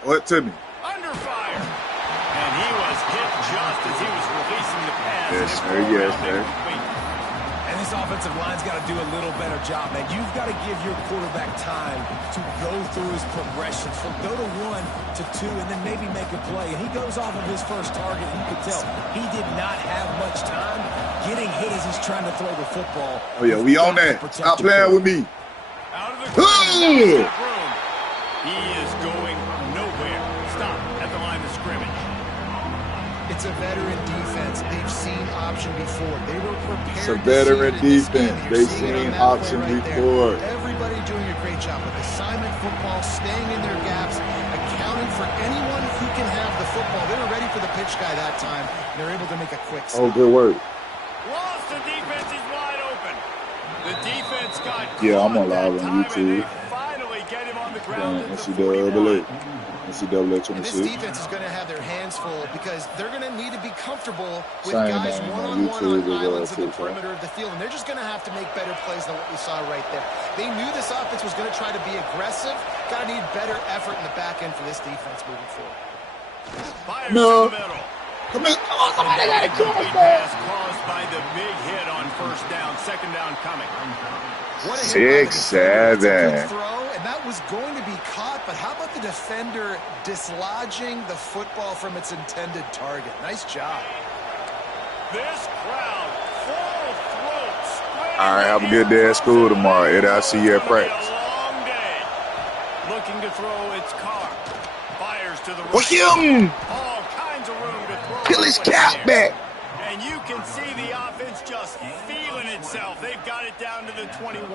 What to me? Under fire. And he was hit just as he was releasing the pass. Yes, sir. Yes, sir. And this offensive line's got to do a little better job, man. You've got to give your quarterback time to go through his progressions from go to 1 to 2 and then maybe make a play. And he goes off of his first target. You could tell he did not have much time getting hit as he's trying to throw the football. Oh, yeah, we on that. Stop playing with me. Out of the room. He is going nowhere. Stop at the line of scrimmage. It's a veteran defense. They've seen option before. They were prepared. It's a veteran defense. They've seen option before. Everybody doing a great job with assignment football, staying in their gaps, accounting for anyone who can have the football. They were ready for the pitch guy that time. And they're able to make a quick stop. Oh, good work. Lost, the defense is wide open. The defense got Yeah, I'm on live on YouTube. Finally get him on the ground. NCAA 26. And this defense is going to have their hands full because they're going to need to be comfortable with Same guys thing one-on-one on YouTube islands as in well, the perimeter of the field, and they're just going to have to make better plays than what we saw right there. They knew this offense was going to try to be aggressive. Got to need better effort in the back end for this defense moving forward. Fires No. in the middle. Come in. Oh, somebody got a Complete pass caused by the big hit on first down. Second down coming. What a hit by the 6-7. defender. It's a good throw, and that was going to be caught, but how about the defender dislodging the football from its intended target? Nice job. This crowd full throat. All right, have a good day at school tomorrow. Ed, I'll see you at practice. Long day. Looking to throw its car. Fires to the right. What's him? All kinds of room to throw. Kill his cap back. And you can see the offense just feeling itself. They've got it down to the 21.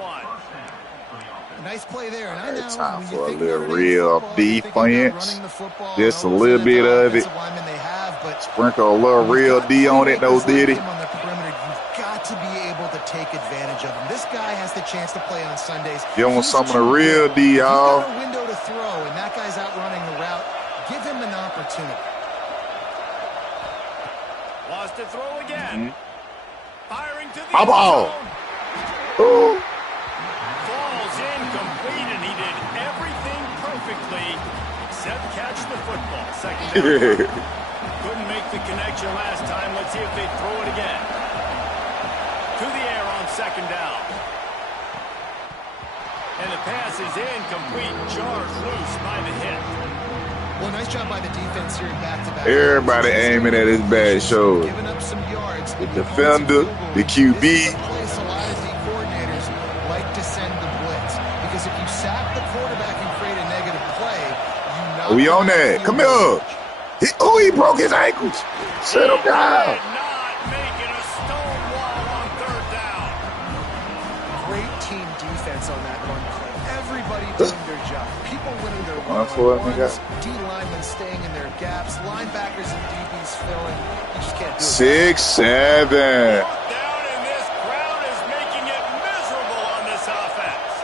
Nice play there. And I know Time when for you a think little Notre Dame's real football, you think about defense. running the football, Just a and all little those bit other of it. offensive linemen they have, but Sprinkle a little real D on it, though, did he? on the perimeter, you've got to be able to take advantage of him. This guy has the chance to play on Sundays. Give him He's some of the too real good. D, You've y'all. got a window to throw, and that guy's out running the route. Give him an opportunity. Wants to throw again. Firing to the Ball, ball. end zone. Ooh. Falls incomplete, and he did everything perfectly except catch the football. Second down. Couldn't make the connection last time. Let's see if they throw it again. To the air on second down. And the pass is incomplete. Jars loose by the hit. Well, nice job by the defense here in back-to-back. Everybody aiming at his bad shoulder. Giving up some yards. The defender, the QB. This is a place a lot of D coordinators like to send the blitz. Because if you sack the quarterback and create a negative play, you knock We on them that. out of Come field here. He broke his ankles. Set him down. Not making a stone wall on third down. Great team defense on that run play. Everybody doing their job. People winning their One for it, nigga. one-on-ones. D linemen staying in their gaps. Linebackers and DBs filling. You just can't do it. 6-7. Brought down, and this crowd is making it miserable on this offense.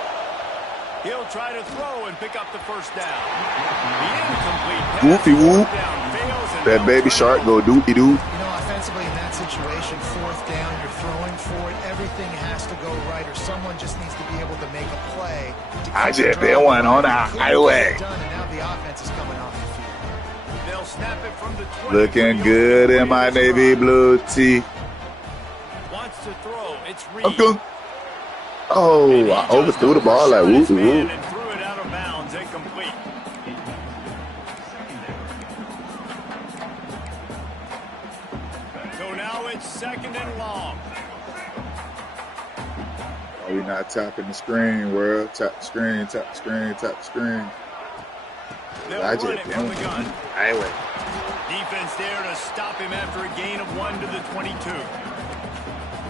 He'll try to throw and pick up the first down. The incomplete pass. Whoopie whoop. Down fails, and That they'll baby try shark to go doopy doo. You know, offensively in that situation, fourth down, you're throwing for it. Everything has to go right, or someone just needs to be able to make a play. I just been one on the highway. Done, and now the offense is coming off the field. They'll snap it from the 20. Looking good in my navy blue tee. Wants to throw. It's Reed. Okay. Oh, I overthrew the ball like whoop whoop. And threw it out of bounds, incomplete. So now it's second and long. We not tapping the screen, world. Tap the screen, tap the screen, tap the screen. They'll run it from the gun. Anyway. Defense there to stop him after a gain of 1 to the 22.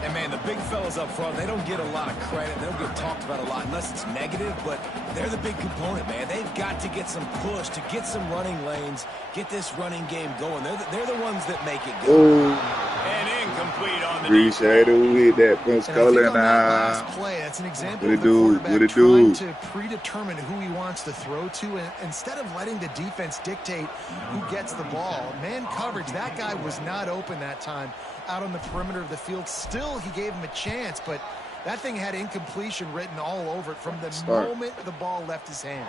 And, man, the big fellas up front, they don't get a lot of credit. They don't get talked about a lot unless it's negative, but they're the big component, man. They've got to get some push, to get some running lanes, get this running game going. They're the ones that make it go. Ooh. And incomplete on the Appreciate it. We hit that Pensacola and last play, that's an example of the quarterback trying to predetermine who he wants to throw to, and instead of letting the defense dictate who gets the ball. Man coverage, that guy was not open that time out on the perimeter of the field. Still, he gave him a chance, but that thing had incompletion written all over it from the moment the ball left his hand.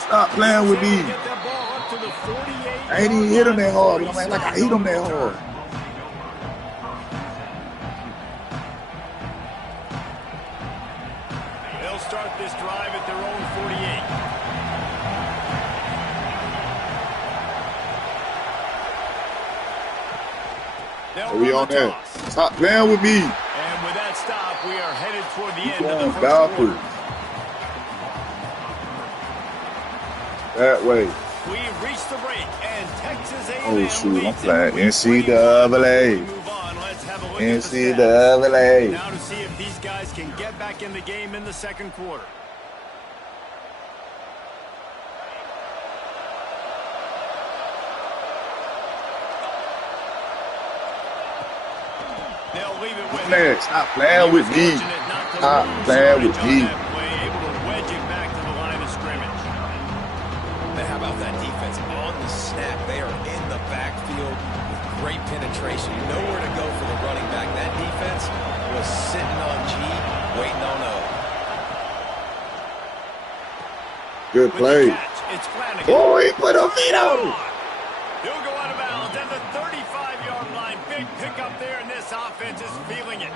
Stop playing with me. I ain't even hit him that hard. I'm like I hit him that hard. They'll start this drive at their own 48. We on there. Stop playing with me. And with that stop, we are headed toward the end of the first quarter. That way. We've reached the break, and Texas A&M Oh, shoot. I'm playing leads NCAA. Let's have a look NCAA. now to see if these guys can get back in the game in the second quarter. They'll leave it with him. Stop playing with me. Stop playing with me. Able to wedge it back to the line of scrimmage. And how about that defense on the snap? They are in the backfield with great penetration. Nowhere to go for the running back. That defense was sitting on G, waiting on O. Good play. It's Flanagan. Oh, he put a feet on. He'll go out of bounds at the 35-yard line. Big pickup there, and this offense is feeling it.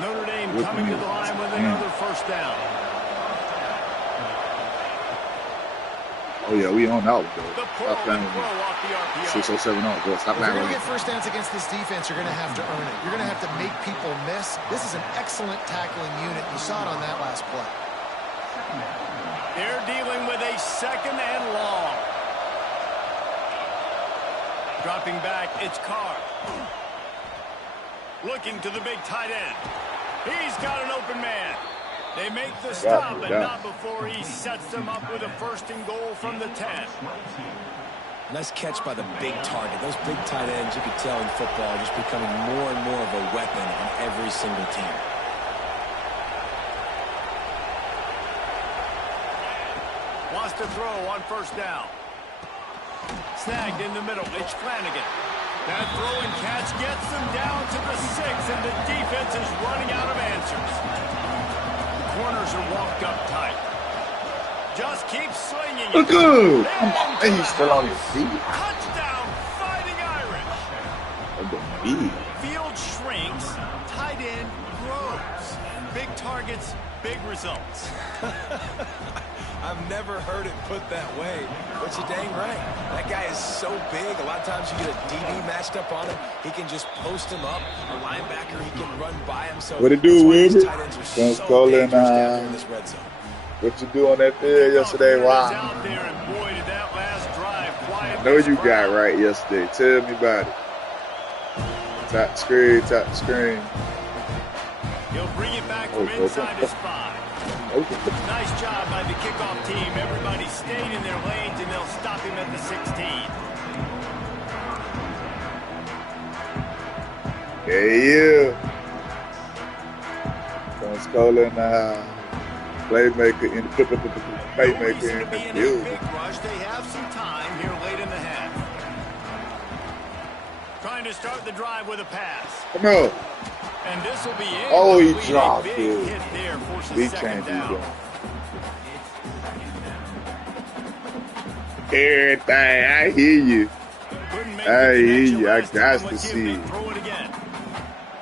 Notre Dame coming to the line with another first down. Oh, yeah, we on that one, though. The Stop playing with me. off the RPO. 607 on, bro. Stop If you're playing going with to me. get first downs against this defense, you're going to have to earn it. You're going to have to make people miss. This is an excellent tackling unit. You saw it on that last play. They're dealing with a second and long. Dropping back, it's Carr. Looking to the big tight end. He's got an open man. They make the stop, but not before he sets them up with a first and goal from the 10. Nice catch by the big target. Those big tight ends, you can tell in football, are just becoming more and more of a weapon on every single team. Wants to throw on first down. Snagged in the middle. It's Flanagan. That throw and catch gets them down to the 6, and the defense is running out of answers. The corners are walked up tight. Just keep swinging. Look good. He's still on his feet. Touchdown, Fighting Irish. Field shrinks, tight end grows. Big targets, big results. I've never heard it put that way, but you're dang right. That guy is so big. A lot of times you get a DB matched up on him. He can just post him up. A linebacker, he can run by him. So what it do, Weaver? Let's call in this red zone. What you do on that field yesterday? Wow. I know you got right yesterday. Tell me about it. Top the screen, top the screen. He'll bring it back from inside his 5. Nice job by the kickoff team. Everybody stayed in their lanes, and they'll stop him at the 16. Yeah. Pensacola in the house. Playmaker in the playmaker in the building. Big rush. They have some time here late in the half. Trying to start the drive with a pass. Come on. And this will be it. Oh, he dropped it. Hit there, We can't do that. Everything, I hear you. I hear you. I got to see it.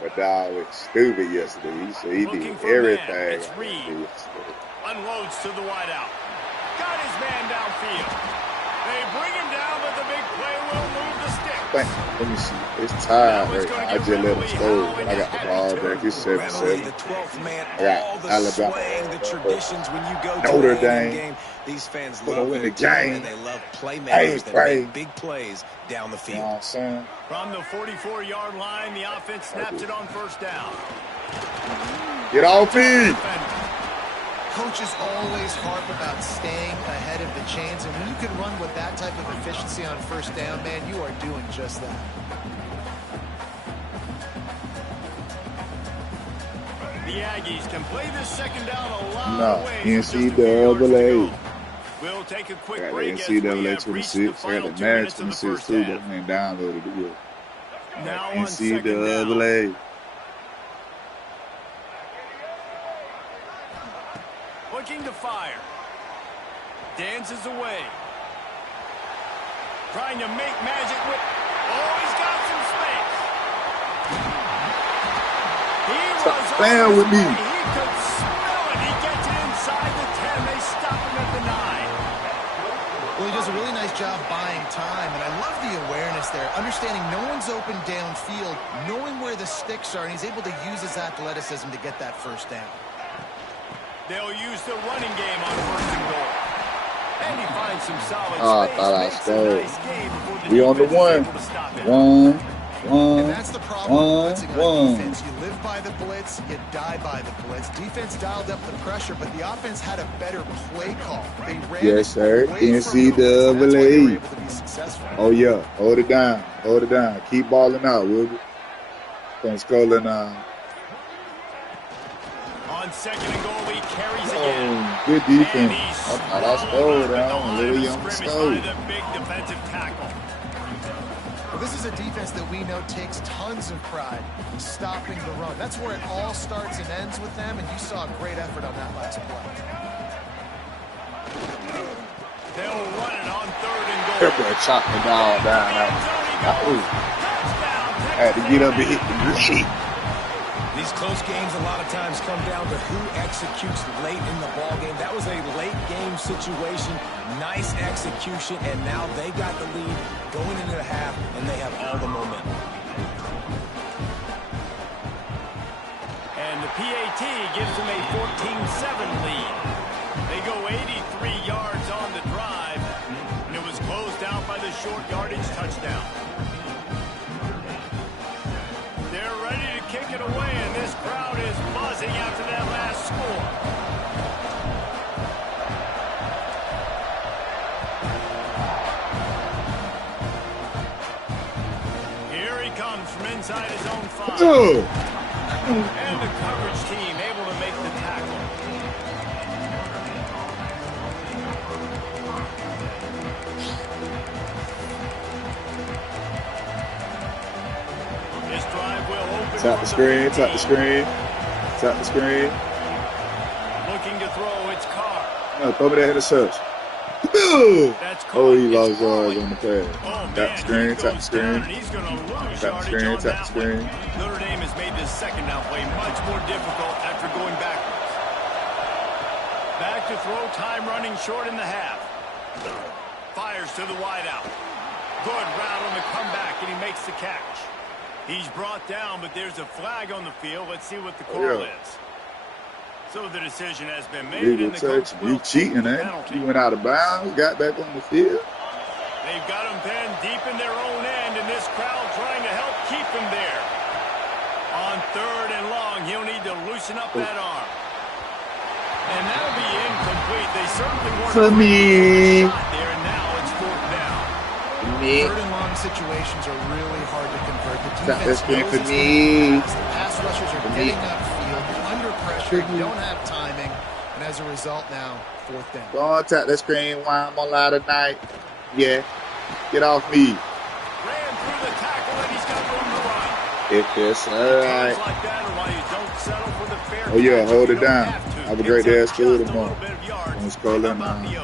But dog was stupid yesterday. He said he did everything. Unloads to the wideout. Got his man downfield. They bring him down, but the big play will move the stick. think, let me see. It's tied right now. I just let them score, but I got the ball back. It's 7-7. The 12th man, I got all the Alabama. swaying, the traditions when you go to Notre an A&M Dame. game. These fans Gonna love win their the team, game. and they love playmakers that make big plays down the You field. know what I'm saying? From the 44-yard line, the offense snaps it on first down. Get off me! Coaches always harp about staying ahead of the chains, and when you can run with that type of efficiency on first down, man, you are doing just that. The Aggies can play this second down a lot of ways. NCAA. We'll take a quick I got the break as we NCAA have reached the 26. I final got the 2 Madden minutes of the 26 first too, half. but I ain't downloaded it yet. Now on second down. NCAA. Looking to fire. Dances away. Trying to make magic with... Oh, he's got some space. Stop playing with me. He could smell it. He gets it inside the 10. They stop him at the 9. Well, he does a really nice job buying time, and I love the awareness there, understanding no one's open downfield, knowing where the sticks are, and he's able to use his athleticism to get that first down. They'll use the running game on first and goal. And he finds some solid I space. thought I Makes a scored. nice game before the We on the defense is one. able to stop him. And that's the problem with blitzing on defense. You live by the blitz, you die by the blitz. Defense dialed up the pressure, but the offense had a better play call. They ran Yes, sir. away from the blitz, and that's why they were NCAA. able to be successful. Oh, yeah. Hold it down. Hold it down. Keep balling out, will you? Thanks, Colin. On second and goal, he carries again. Oh, good defense. I thought I scored down. A little young scored. The big defensive tackle. Well, this is a defense that we know takes tons of pride in stopping the run. That's where it all starts and ends with them, and you saw a great effort on that last play. They'll run it on third and goal. That boy chopped the dog down. I had to get up and hit the green. These close games a lot of times come down to who executes late in the ball game. That was a late game situation. Nice execution, and now they got the lead going into the half, and they have all the momentum. And the PAT gives them a 14-7 lead. They go 83 yards on the drive, and it was closed out by the short yardage touchdown. They're ready to kick it away, and this crowd is buzzing after that last score. Here he comes from inside his own 5. And the coverage team able to make the tackle. This drive will open. Tap the screen, tap the screen, tap the screen. Looking to throw, it's Carr. No, throw me that interception. That's Oh, he caught. lost It's yards early. on the pass. Oh, Tap the man, screen, he tap the goes screen. down, and he's going to lose Tap the yardage screen, on tap the that screen. one. Notre Dame has made this second down play much more difficult after going backwards. Back to throw, time running short in the half. Fires to the wideout. Good route on the comeback, and he makes the catch. He's brought down, but there's a flag on the field. Let's see what the call is. So the decision has been made. Legal And the coach touch. will You cheating, take the eh? penalty. You went out of bounds, got back on the field. They've got him pinned deep in their own end, and this crowd trying to help keep him there. On third and long, he'll need to loosen up that arm. And that'll be incomplete. They certainly weren't For me. shot there, and now it's fourth down. Third and long situations are really hard to convert. The Tap defense that screen knows for it's me. gonna pass. The pass rushers are getting upfield. You're under pressure. You don't have timing. And as a result now, fourth down. Go on, tap that screen while I'm on live tonight. Yeah. Get off me. Ran through the tackle, and he's got room to run. If it's all right. Like that are why you don't settle for the fair Oh, yeah, catch. hold You it don't down. have to. Have a great day at Picks up school just a tomorrow. little bit of yards. Let's call How in, about the O?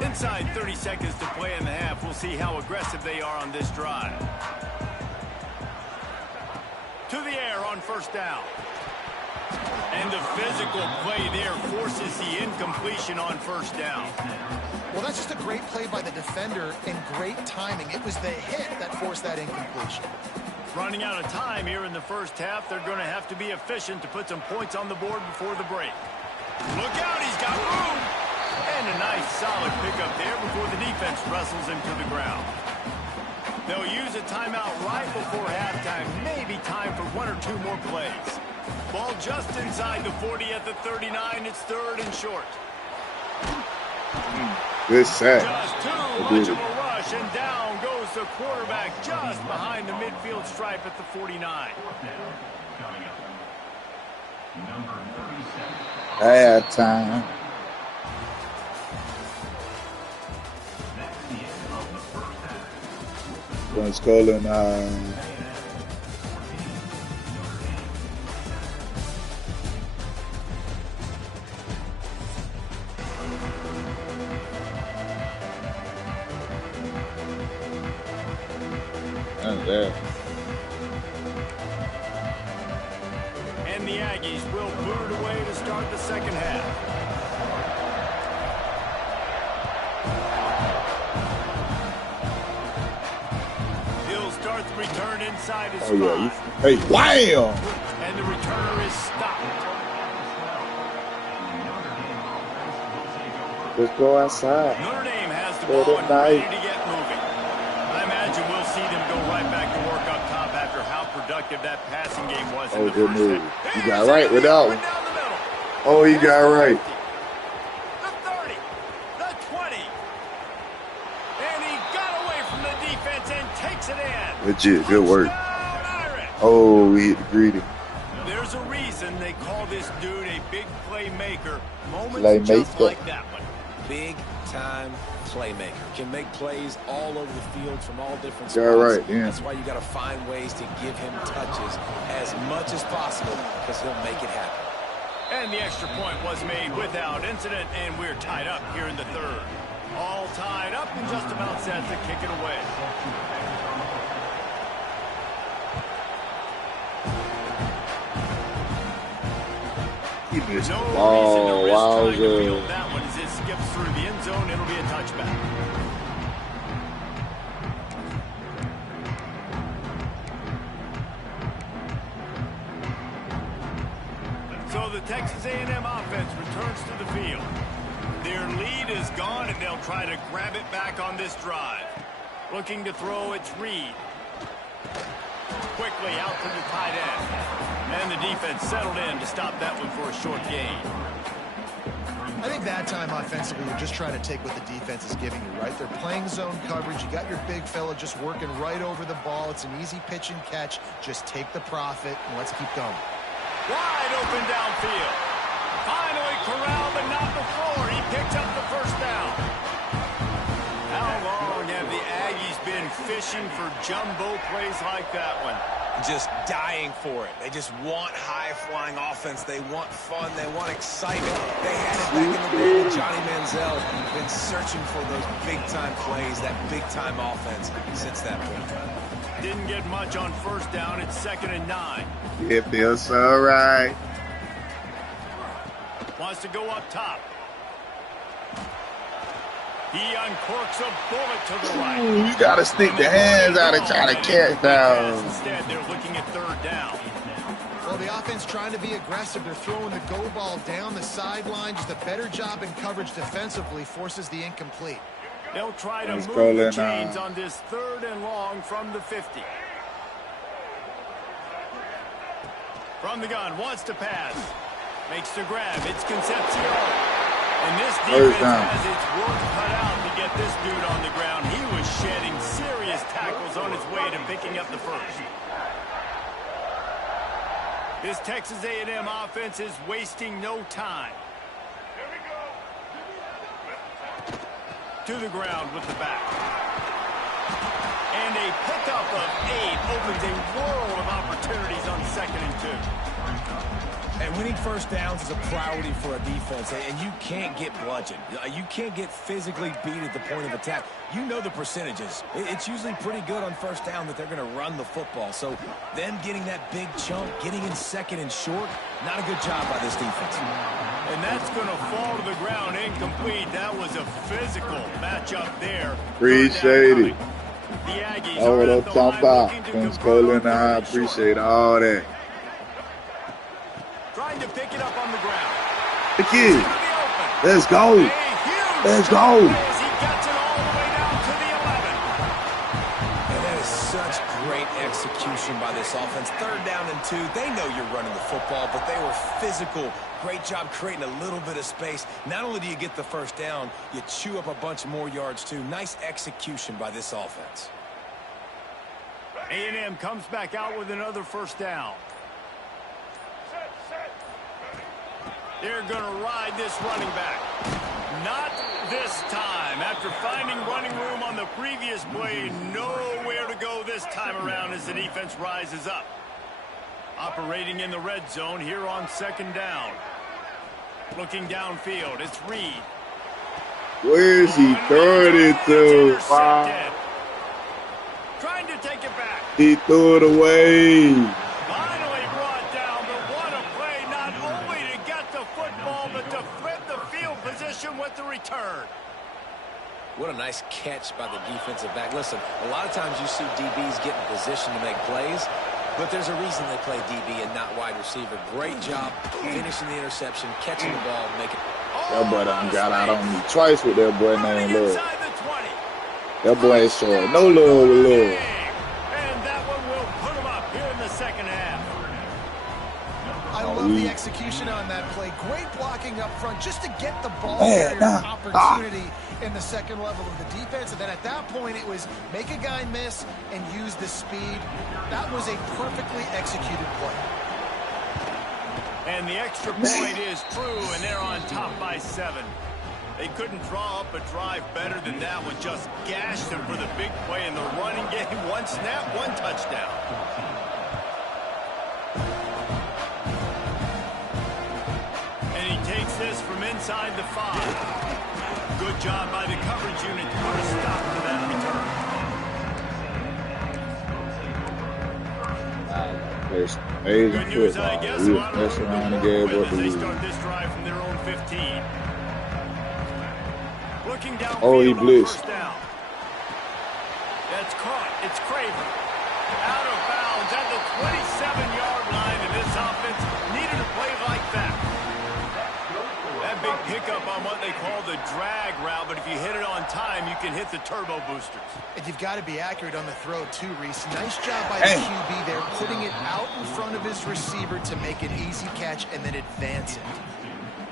Inside 30 seconds to play in the half. We'll see how aggressive they are on this drive. To the air on first down. And the physical play there forces the incompletion on first down. Well, that's just a great play by the defender and great timing. It was the hit that forced that incompletion. Running out of time here in the first half. They're going to have to be efficient to put some points on the board before the break. Look out, he's got room. And a nice solid pickup there before the defense wrestles him to the ground. They'll use a timeout right before halftime. Maybe time for one or two more plays. Ball just inside the 40 at the 39. It's third and short. Good sack. Just too much of a rush, and down goes the quarterback just behind the midfield stripe at the 49. Halftime. Going to score in there. And the Aggies will boot it away to start the second half. He'll start the return inside his spot. Hey, wham! And the returner is stopped. Let's go outside. Notre Dame has the ball and ready to get moving. I imagine we'll see them go right back to work up top after how productive that passing game was in the good first move. half. You got right with that one. Oh, you got right. The 30, the 20. And he got away from the defense and takes it in. Legit, good work. Irish. Oh, he hit the greedy. There's a reason they call this dude a big playmaker. Moments just like that one. Big-time playmaker. Can make plays all over the field from all different spots. Yeah, right, yeah. That's why you got to find ways to give him touches as much as possible because he'll make it happen. And the extra point was made without incident, and we're tied up here in the third. All tied up and just about set to kick it away. He missed the No ball. reason to risk trying to Wowza. field that one as it skips through the end zone. It'll be a touchback. So the Texas A&M offense returns to the field. Their lead is gone, and they'll try to grab it back on this drive. Looking to throw, it's Reed. Quickly out to the tight end. And the defense settled in to stop that one for a short gain. I think that time offensively, you're just trying to take what the defense is giving you, right? They're playing zone coverage. You got your big fella just working right over the ball. It's an easy pitch and catch. Just take the profit, and let's keep going. Wide open downfield. Finally corralled, but not before. He picked up the first down. How long have the Aggies been fishing for jumbo plays like that one? Just dying for it. They just want high-flying offense. They want fun. They want excitement. They had it back in the day with Johnny Manziel. Been searching for those big-time plays, that big-time offense since that point. Didn't get much on first down. It's 2nd and 9. It feels so right. Wants to go up top. He uncorks a bullet to the right. Ooh, you got to stick the hands out and try to catch down. Instead, they're looking at third down. Well, the offense trying to be aggressive. They're throwing the go ball down the sideline. Just a better job in coverage defensively forces the incomplete. They'll try to Let's move go, the Ncaa. chains on this 3rd and long from the 50. From the gun, wants to pass. Makes the grab. It's Concepcion. And this defense has its work cut out to get this dude on the ground. He was shedding serious tackles on his way to picking up the first. This Texas A&M offense is wasting no time. To the ground with the back. And a pickup of 8 opens a world of opportunities on 2nd and 2. And winning first downs is a priority for a defense, and you can't get bludgeoned. You can't get physically beat at the point of attack. You know the percentages. It's usually pretty good on first down that they're going to run the football. So them getting that big chunk, getting in second and short, not a good job by this defense. And that's going to fall to the ground incomplete. That was a physical matchup there. Appreciate it. The Aggies Oh, what are I'm at the talking line about. looking to Vince convert Cole on and I third and short. appreciate all that. Trying to pick it up on the ground. Thank you. Into the open. Let's go. A huge Let's go. play as he gets it all the way down to the 11. And that is such great execution by this offense. 3rd down and 2. They know you're running the football, but they were physical. Great job creating a little bit of space. Not only do you get the first down, you chew up a bunch more yards too. Nice execution by this offense. A&M comes back out with another first down. They're going to ride this running back. Not this time. After finding running room on the previous play, nowhere to go this time around as the defense rises up. Operating in the red zone here on 2nd down. Looking downfield, it's Reed. Where is he throwing it to? Wow. Trying to take it back. He threw it away. Finally brought down, but what a play, not only to get the football, but to flip the field position with the return. What a nice catch by the defensive back. Listen, a lot of times you see DBs get in position to make plays, but there's a reason they play DB and not wide receiver. Great job finishing the interception, catching the ball, making. That boy done got out on me twice with that boy named Love. Inside the 20. That boy ain't showing no love with Love. And that one will put him up here in the 2nd half. I love the execution on that play. Great blocking up front just to get the ball carrier opportunity in the 2nd level of the defense. And then at that point, it was make a guy miss and use the speed. That was a perfectly executed play. And the extra point is true, and they're on top by 7. They couldn't draw up a drive better than that one. Just gashed them for the big play in the running game. 1 snap, 1 touchdown. And he takes this from inside the 5. Good job by the coverage unit to put a stop to that return. Good news, I guess. A lot of as they start this drive from their own 15. Looking down. Oh, he blitzed. First down. That's caught. It's Craven. Out of bounds at the 27-yard line, and this offense needed a play like that. That big pickup on what they call the drag route, but if you hit it on time, you can hit the turbo boosters. And you've got to be accurate on the throw too, Reese. Nice job by the QB there, putting it out in front of his receiver to make an easy catch and then advance it.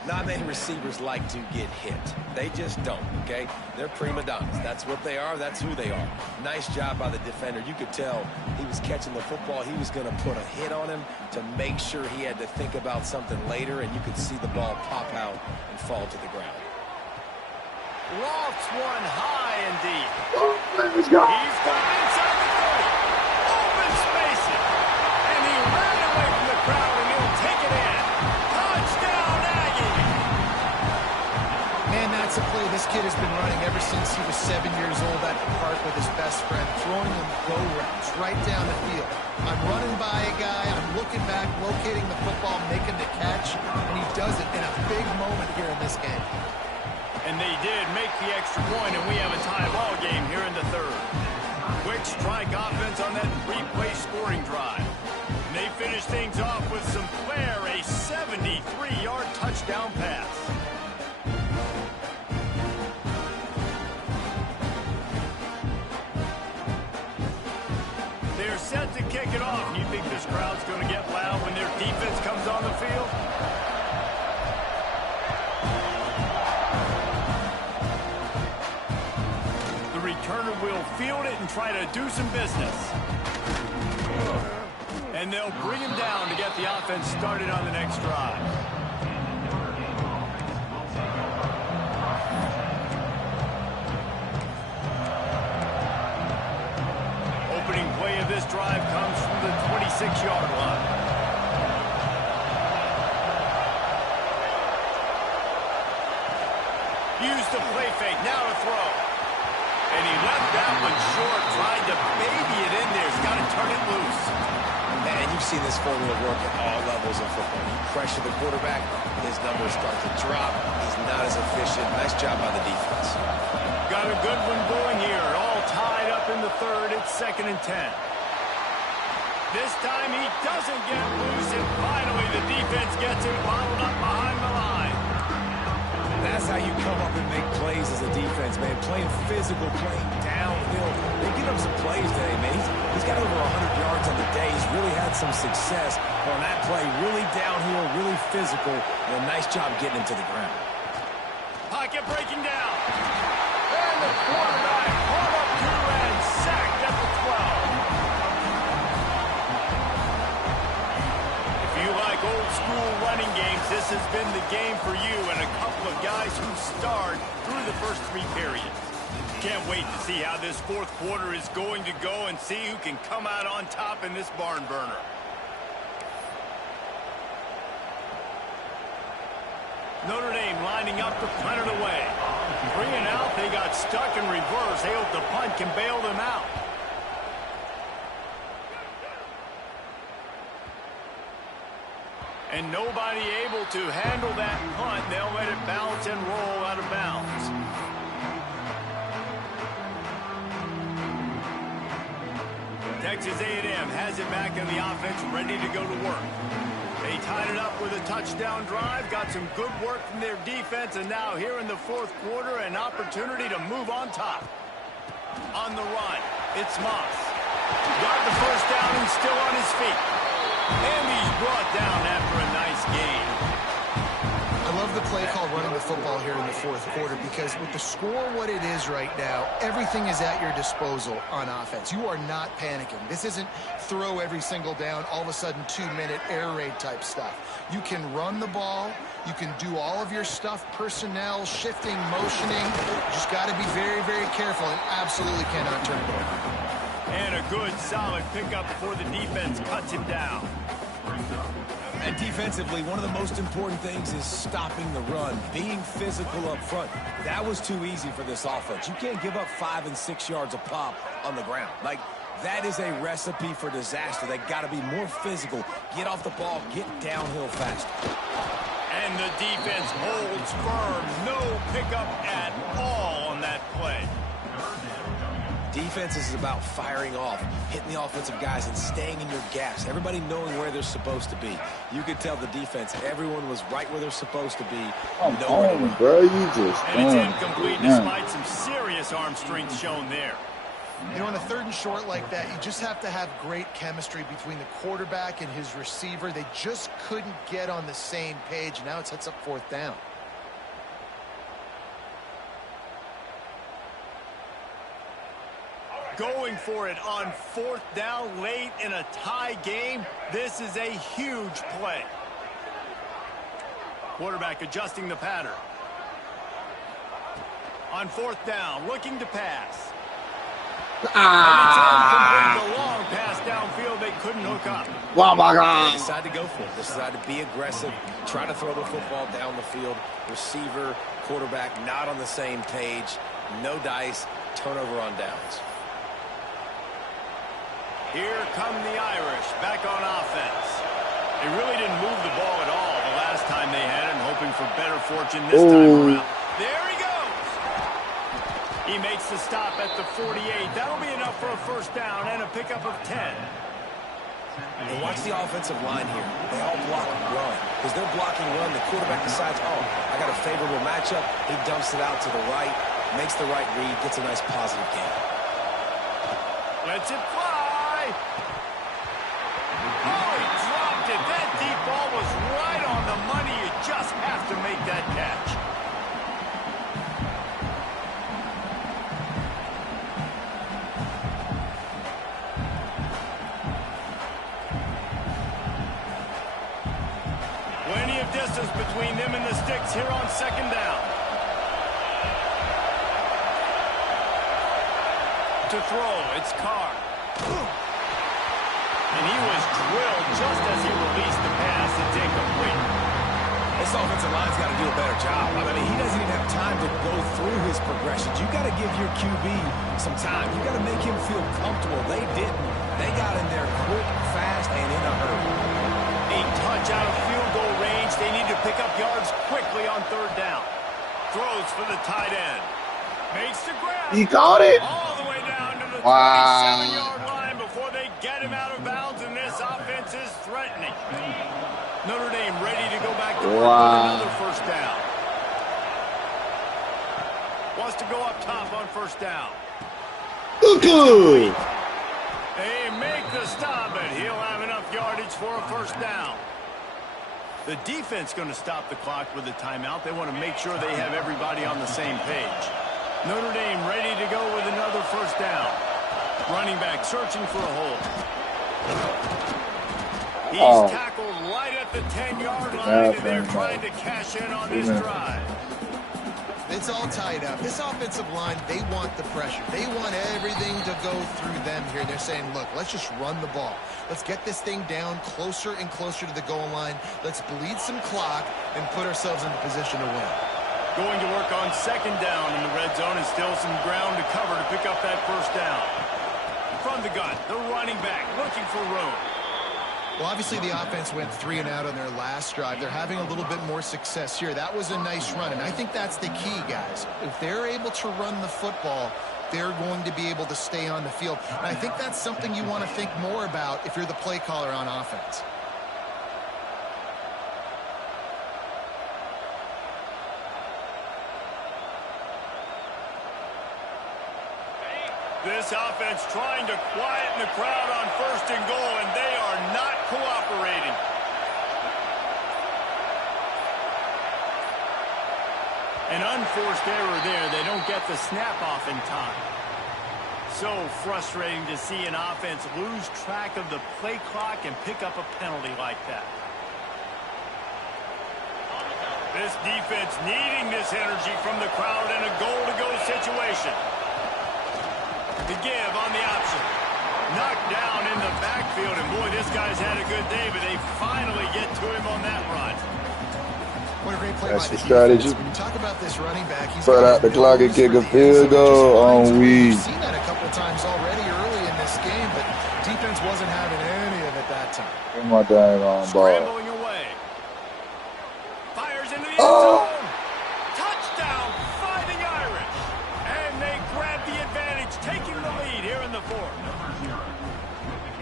Not many receivers like to get hit. They just don't, okay? They're prima donnas. That's what they are. That's who they are. Nice job by the defender. You could tell he was catching the football. He was going to put a hit on him to make sure he had to think about something later, and you could see the ball pop out and fall to the ground. Lofts one high and deep. Let's go. He's got inside the 30. Open spacing. And he ran away from the crowd, and he'll take it in. Touchdown, Aggie. Man, that's a play this kid has been running ever since he was 7 years old at the park with his best friend, throwing him go routes right down the field. I'm running by a guy, I'm looking back, locating the football, making the catch, and he does it in a big moment here in this game. And they did make the extra point, and we have a tie ball game here in the 3rd. Quick strike offense on that 3-play scoring drive. And they finish things off with some flair, a 73-yard touchdown pass. They're set to kick it off. Do you think this crowd's going to get loud when their defense comes on the field? Returner will field it and try to do some business. And they'll bring him down to get the offense started on the next drive. Opening play of this drive comes from the 26-yard line. Use the play fake, now to throw. And he left that one short, tried to baby it in there. He's got to turn it loose. And you've seen this formula work at all levels of football. You pressure the quarterback, his numbers start to drop. He's not as efficient. Nice job by the defense. Got a good one going here. All tied up in the third. It's 2nd and 10. This time he doesn't get loose, and finally the defense gets him bottled up behind the line. That's how you come up and make plays as a defense, man. Playing physical, playing downhill. They give him some plays today, man. He's got over 100 yards on the day. He's really had some success on that play. Really downhill, really physical, and a nice job getting him to the ground. Pocket breaking down. And the quarterback hauled up to and sacked at the 12. If you like old school running games, this has been the game for you and a couple of guys who starred through the first 3 periods. Can't wait to see how this 4th quarter is going to go and see who can come out on top in this barn burner. Notre Dame lining up to punt it away. 3 and out, they got stuck in reverse. They hope the punt can bail them out. And nobody able to handle that punt. They'll let it bounce and roll out of bounds. Texas A&M has it back in the offense, ready to go to work. They tied it up with a touchdown drive, got some good work from their defense, and now here in the 4th quarter, an opportunity to move on top. On the run, it's Moss. Got the first down and still on his feet. And he's brought down after a nice gain. I love the play call running the football here in the 4th quarter because with the score what it is right now, everything is at your disposal on offense. You are not panicking. This isn't throw every single down, all of a sudden 2-minute air raid type stuff. You can run the ball. You can do all of your stuff, personnel, shifting, motioning. You just got to be very, very careful and absolutely cannot turn it over. And a good, solid pickup before the defense cuts him down. And defensively, one of the most important things is stopping the run, being physical up front. That was too easy for this offense. You can't give up 5 and 6 yards a pop on the ground. Like, that is a recipe for disaster. They got to be more physical, get off the ball, get downhill faster. And the defense holds firm. No pickup at all on that play. Defense is about firing off, hitting the offensive guys, and staying in your gaps. Everybody knowing where they're supposed to be. You could tell the defense, everyone was right where they're supposed to be. Come on, bro. You just and it's incomplete despite some serious arm strength shown there. You know, on a 3rd and short like that, you just have to have great chemistry between the quarterback and his receiver. They just couldn't get on the same page. Now it sets up 4th down. Going for it on 4th down late in a tie game. This is a huge play. Quarterback adjusting the pattern. On 4th down, looking to pass. And it's incomplete. The long pass downfield, they couldn't hook up. Oh my God. They decided to go for it. They decided to be aggressive, try to throw the football down the field. Receiver, quarterback, not on the same page. No dice, turnover on downs. Here come the Irish back on offense. They really didn't move the ball at all the last time they had it, hoping for better fortune this time around. There he goes. He makes the stop at the 48. That'll be enough for a 1st down and a pickup of 10. And watch the offensive line here. They all block run. Because they're blocking run, the quarterback decides, oh, I got a favorable matchup. He dumps it out to the right, makes the right read, gets a nice positive gain. Lets it fly. Oh, he dropped it. That deep ball was right on the money. You just have to make that catch. Plenty of distance between them and the sticks here on 2nd down. To throw, it's Carr. And he was drilled just as he released the pass. It's incomplete. This offensive line's got to do a better job. I mean, he doesn't even have time to go through his progressions. You got to give your QB some time. You got to make him feel comfortable. They didn't. They got in there quick, fast, and in a hurry. A touch out of field goal range. They need to pick up yards quickly on third down. Throws for the tight end. Makes the grab. He caught it. All the way down to the Wow. 27-yard line before they get him out of bounds, and this offense is threatening. Notre Dame ready to go back to work with another first down. Wants to go up top on first down. Good. They make the stop, but he'll have enough yardage for a first down. The defense going to stop the clock with a timeout. They want to make sure they have everybody on the same page. Notre Dame ready to go with another first down. Running back searching for a hole. He's tackled right at the 10-yard line, and they're trying to cash in on this drive. It's all tied up. This offensive line, they want the pressure. They want everything to go through them here. They're saying, look, let's just run the ball. Let's get this thing down closer and closer to the goal line. Let's bleed some clock and put ourselves in the position to win. Going to work on second down in the red zone, and still some ground to cover to pick up that first down. From the gun, the running back looking for room. Well, obviously the offense went 3 and out on their last drive. They're having a little bit more success here. That was a nice run, and I think that's the key, guys. If they're able to run the football, they're going to be able to stay on the field. And I think that's something you want to think more about if you're the play caller on offense. This offense trying to quieten the crowd on first and goal, and they are not cooperating. An unforced error there. They don't get the snap off in time. So frustrating to see an offense lose track of the play clock and pick up a penalty like that. This defense needing this energy from the crowd in a goal-to-go situation. To give on the option. Knocked down in the backfield, and boy, this guy's had a good day, but they finally get to him on that run. What a great play That's by the the strategy. defense. When you talk about this running back, he's Spread out the clock and kick a field goal on weed. We've seen that a couple times already early in this game, but defense wasn't having any of it that time. Give my dang on ball. Scrambling away. Fires into the end zone. Touchdown, Fighting Irish. And they grab the advantage, taking the lead here in the fourth.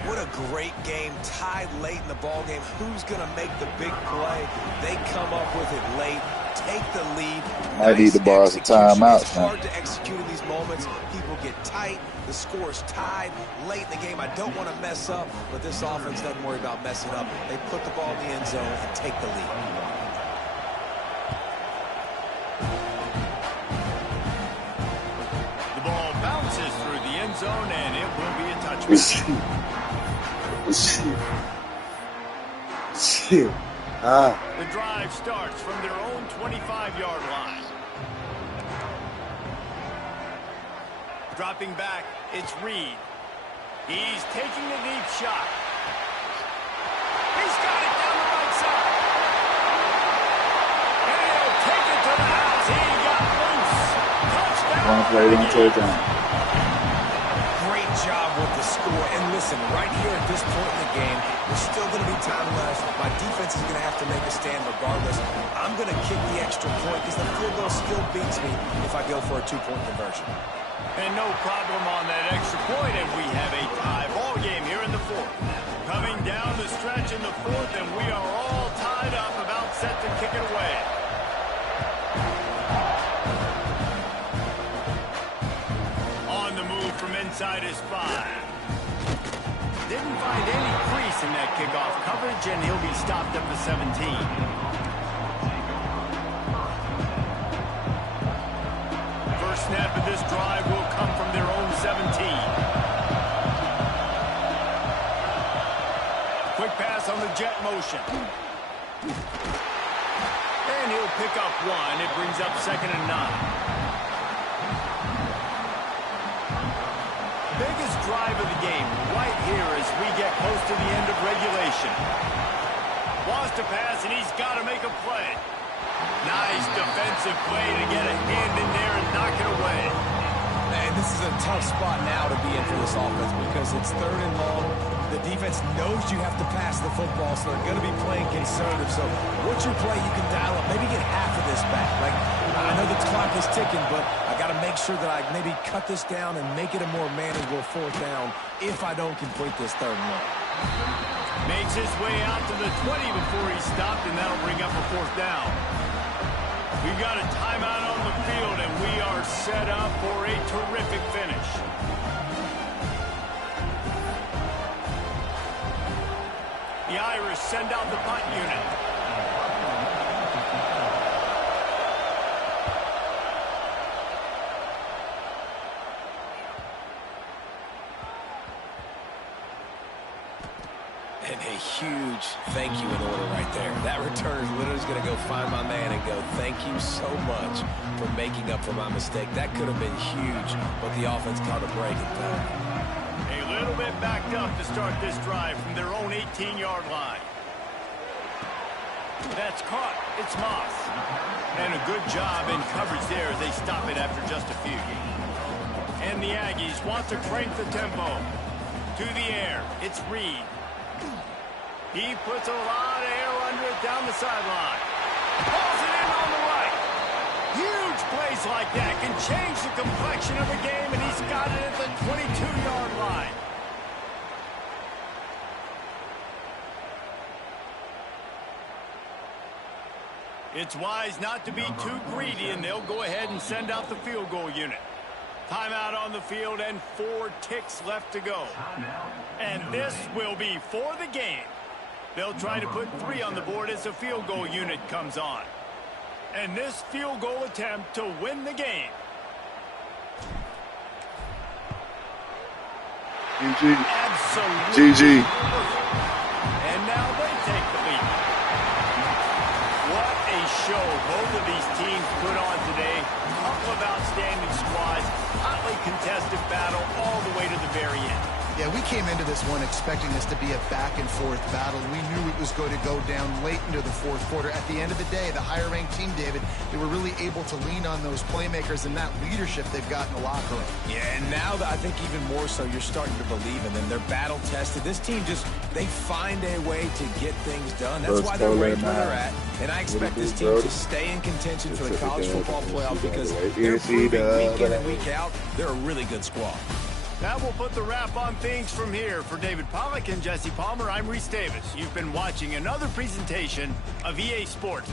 What a great game, tied late in the ball game. Who's going to make the big play? They come up with it late, take the lead. Might need to borrow some timeouts. It's hard to execute in these moments. People get tight. The score is tied late in the game. I don't want to mess up, but this offense doesn't worry about messing up. They put the ball in the end zone and take the lead. The ball bounces through the end zone, and it will be a touchback. Shit. The drive starts from their own 25-yard line. Dropping back, it's Reed. He's taking a deep shot. He's got it down the right side. And he'll take it to the house. He got loose. Touchdown. Great job with the score. And listen, right here at this point in the game, there's still going to be time left. My defense is going to have to make a stand regardless. I'm going to kick the extra point because the field goal still beats me if I go for a two-point conversion. And no problem on that extra point, and we have a tie ball game here in the fourth. Coming down the stretch in the fourth, and we are all tied up, about set to kick it away. On the move from inside his 5. Didn't find any crease in that kickoff coverage, and he'll be stopped at the 17. First snap of this drive will come from their own 17. Quick pass on the jet motion. And he'll pick up 1. It brings up 2nd and 9. Biggest drive of the game right here as we get close to the end of regulation. Wants to pass, and he's got to make a play. Nice defensive play to get a hand in there and knock it away. Man, this is a tough spot now to be in for this offense because it's 3rd and long. The defense knows you have to pass the football, so they're going to be playing conservative. So what's your play you can dial up? Maybe get half of this back. Like, I know the clock is ticking, but I got to make sure that I maybe cut this down and make it a more manageable 4th down if I don't complete this 3rd and long. Makes his way out to the 20 before he stopped, and that'll bring up a 4th down. We've got a timeout on the field, and we are set up for a terrific finish. The Irish send out the punt unit. And a huge thank you in order right there. That return is literally going to go find my man and go, thank you so much for making up for my mistake. That could have been huge, but the offense caught a break and found it. A little bit backed up to start this drive from their own 18-yard line. That's caught. It's Moss. And a good job in coverage there as they stop it after just a few. And the Aggies want to crank the tempo. To the air. It's Reed. He puts a lot of air under it down the sideline. Pulls it in on the right. Huge plays like that can change the complexion of a game, and he's got it at the 22-yard line. It's wise not to be too greedy, and they'll go ahead and send out the field goal unit. Timeout on the field and 4 ticks left to go. And this will be for the game. They'll try to put 3 on the board as the field goal unit comes on. And this field goal attempt to win the game. GG. Absolutely. GG. And now they take the lead. What a show both of these teams put on today. Couple of outstanding squads. Hotly contested battle all the way to the very end. Yeah, we came into this one expecting this to be a back-and-forth battle. We knew it was going to go down late into the 4th quarter. At the end of the day, the higher-ranked team, David, they were really able to lean on those playmakers and that leadership they've got in the locker room. Yeah, and now I think even more so, you're starting to believe in them. They're battle-tested. This team they find a way to get things done. That's why they're right where they're at. And I expect this team to stay in contention for the college football playoff because they're proving week in and week out they're a really good squad. That will put the wrap on things from here. For David Pollack and Jesse Palmer, I'm Reese Davis. You've been watching another presentation of EA Sports.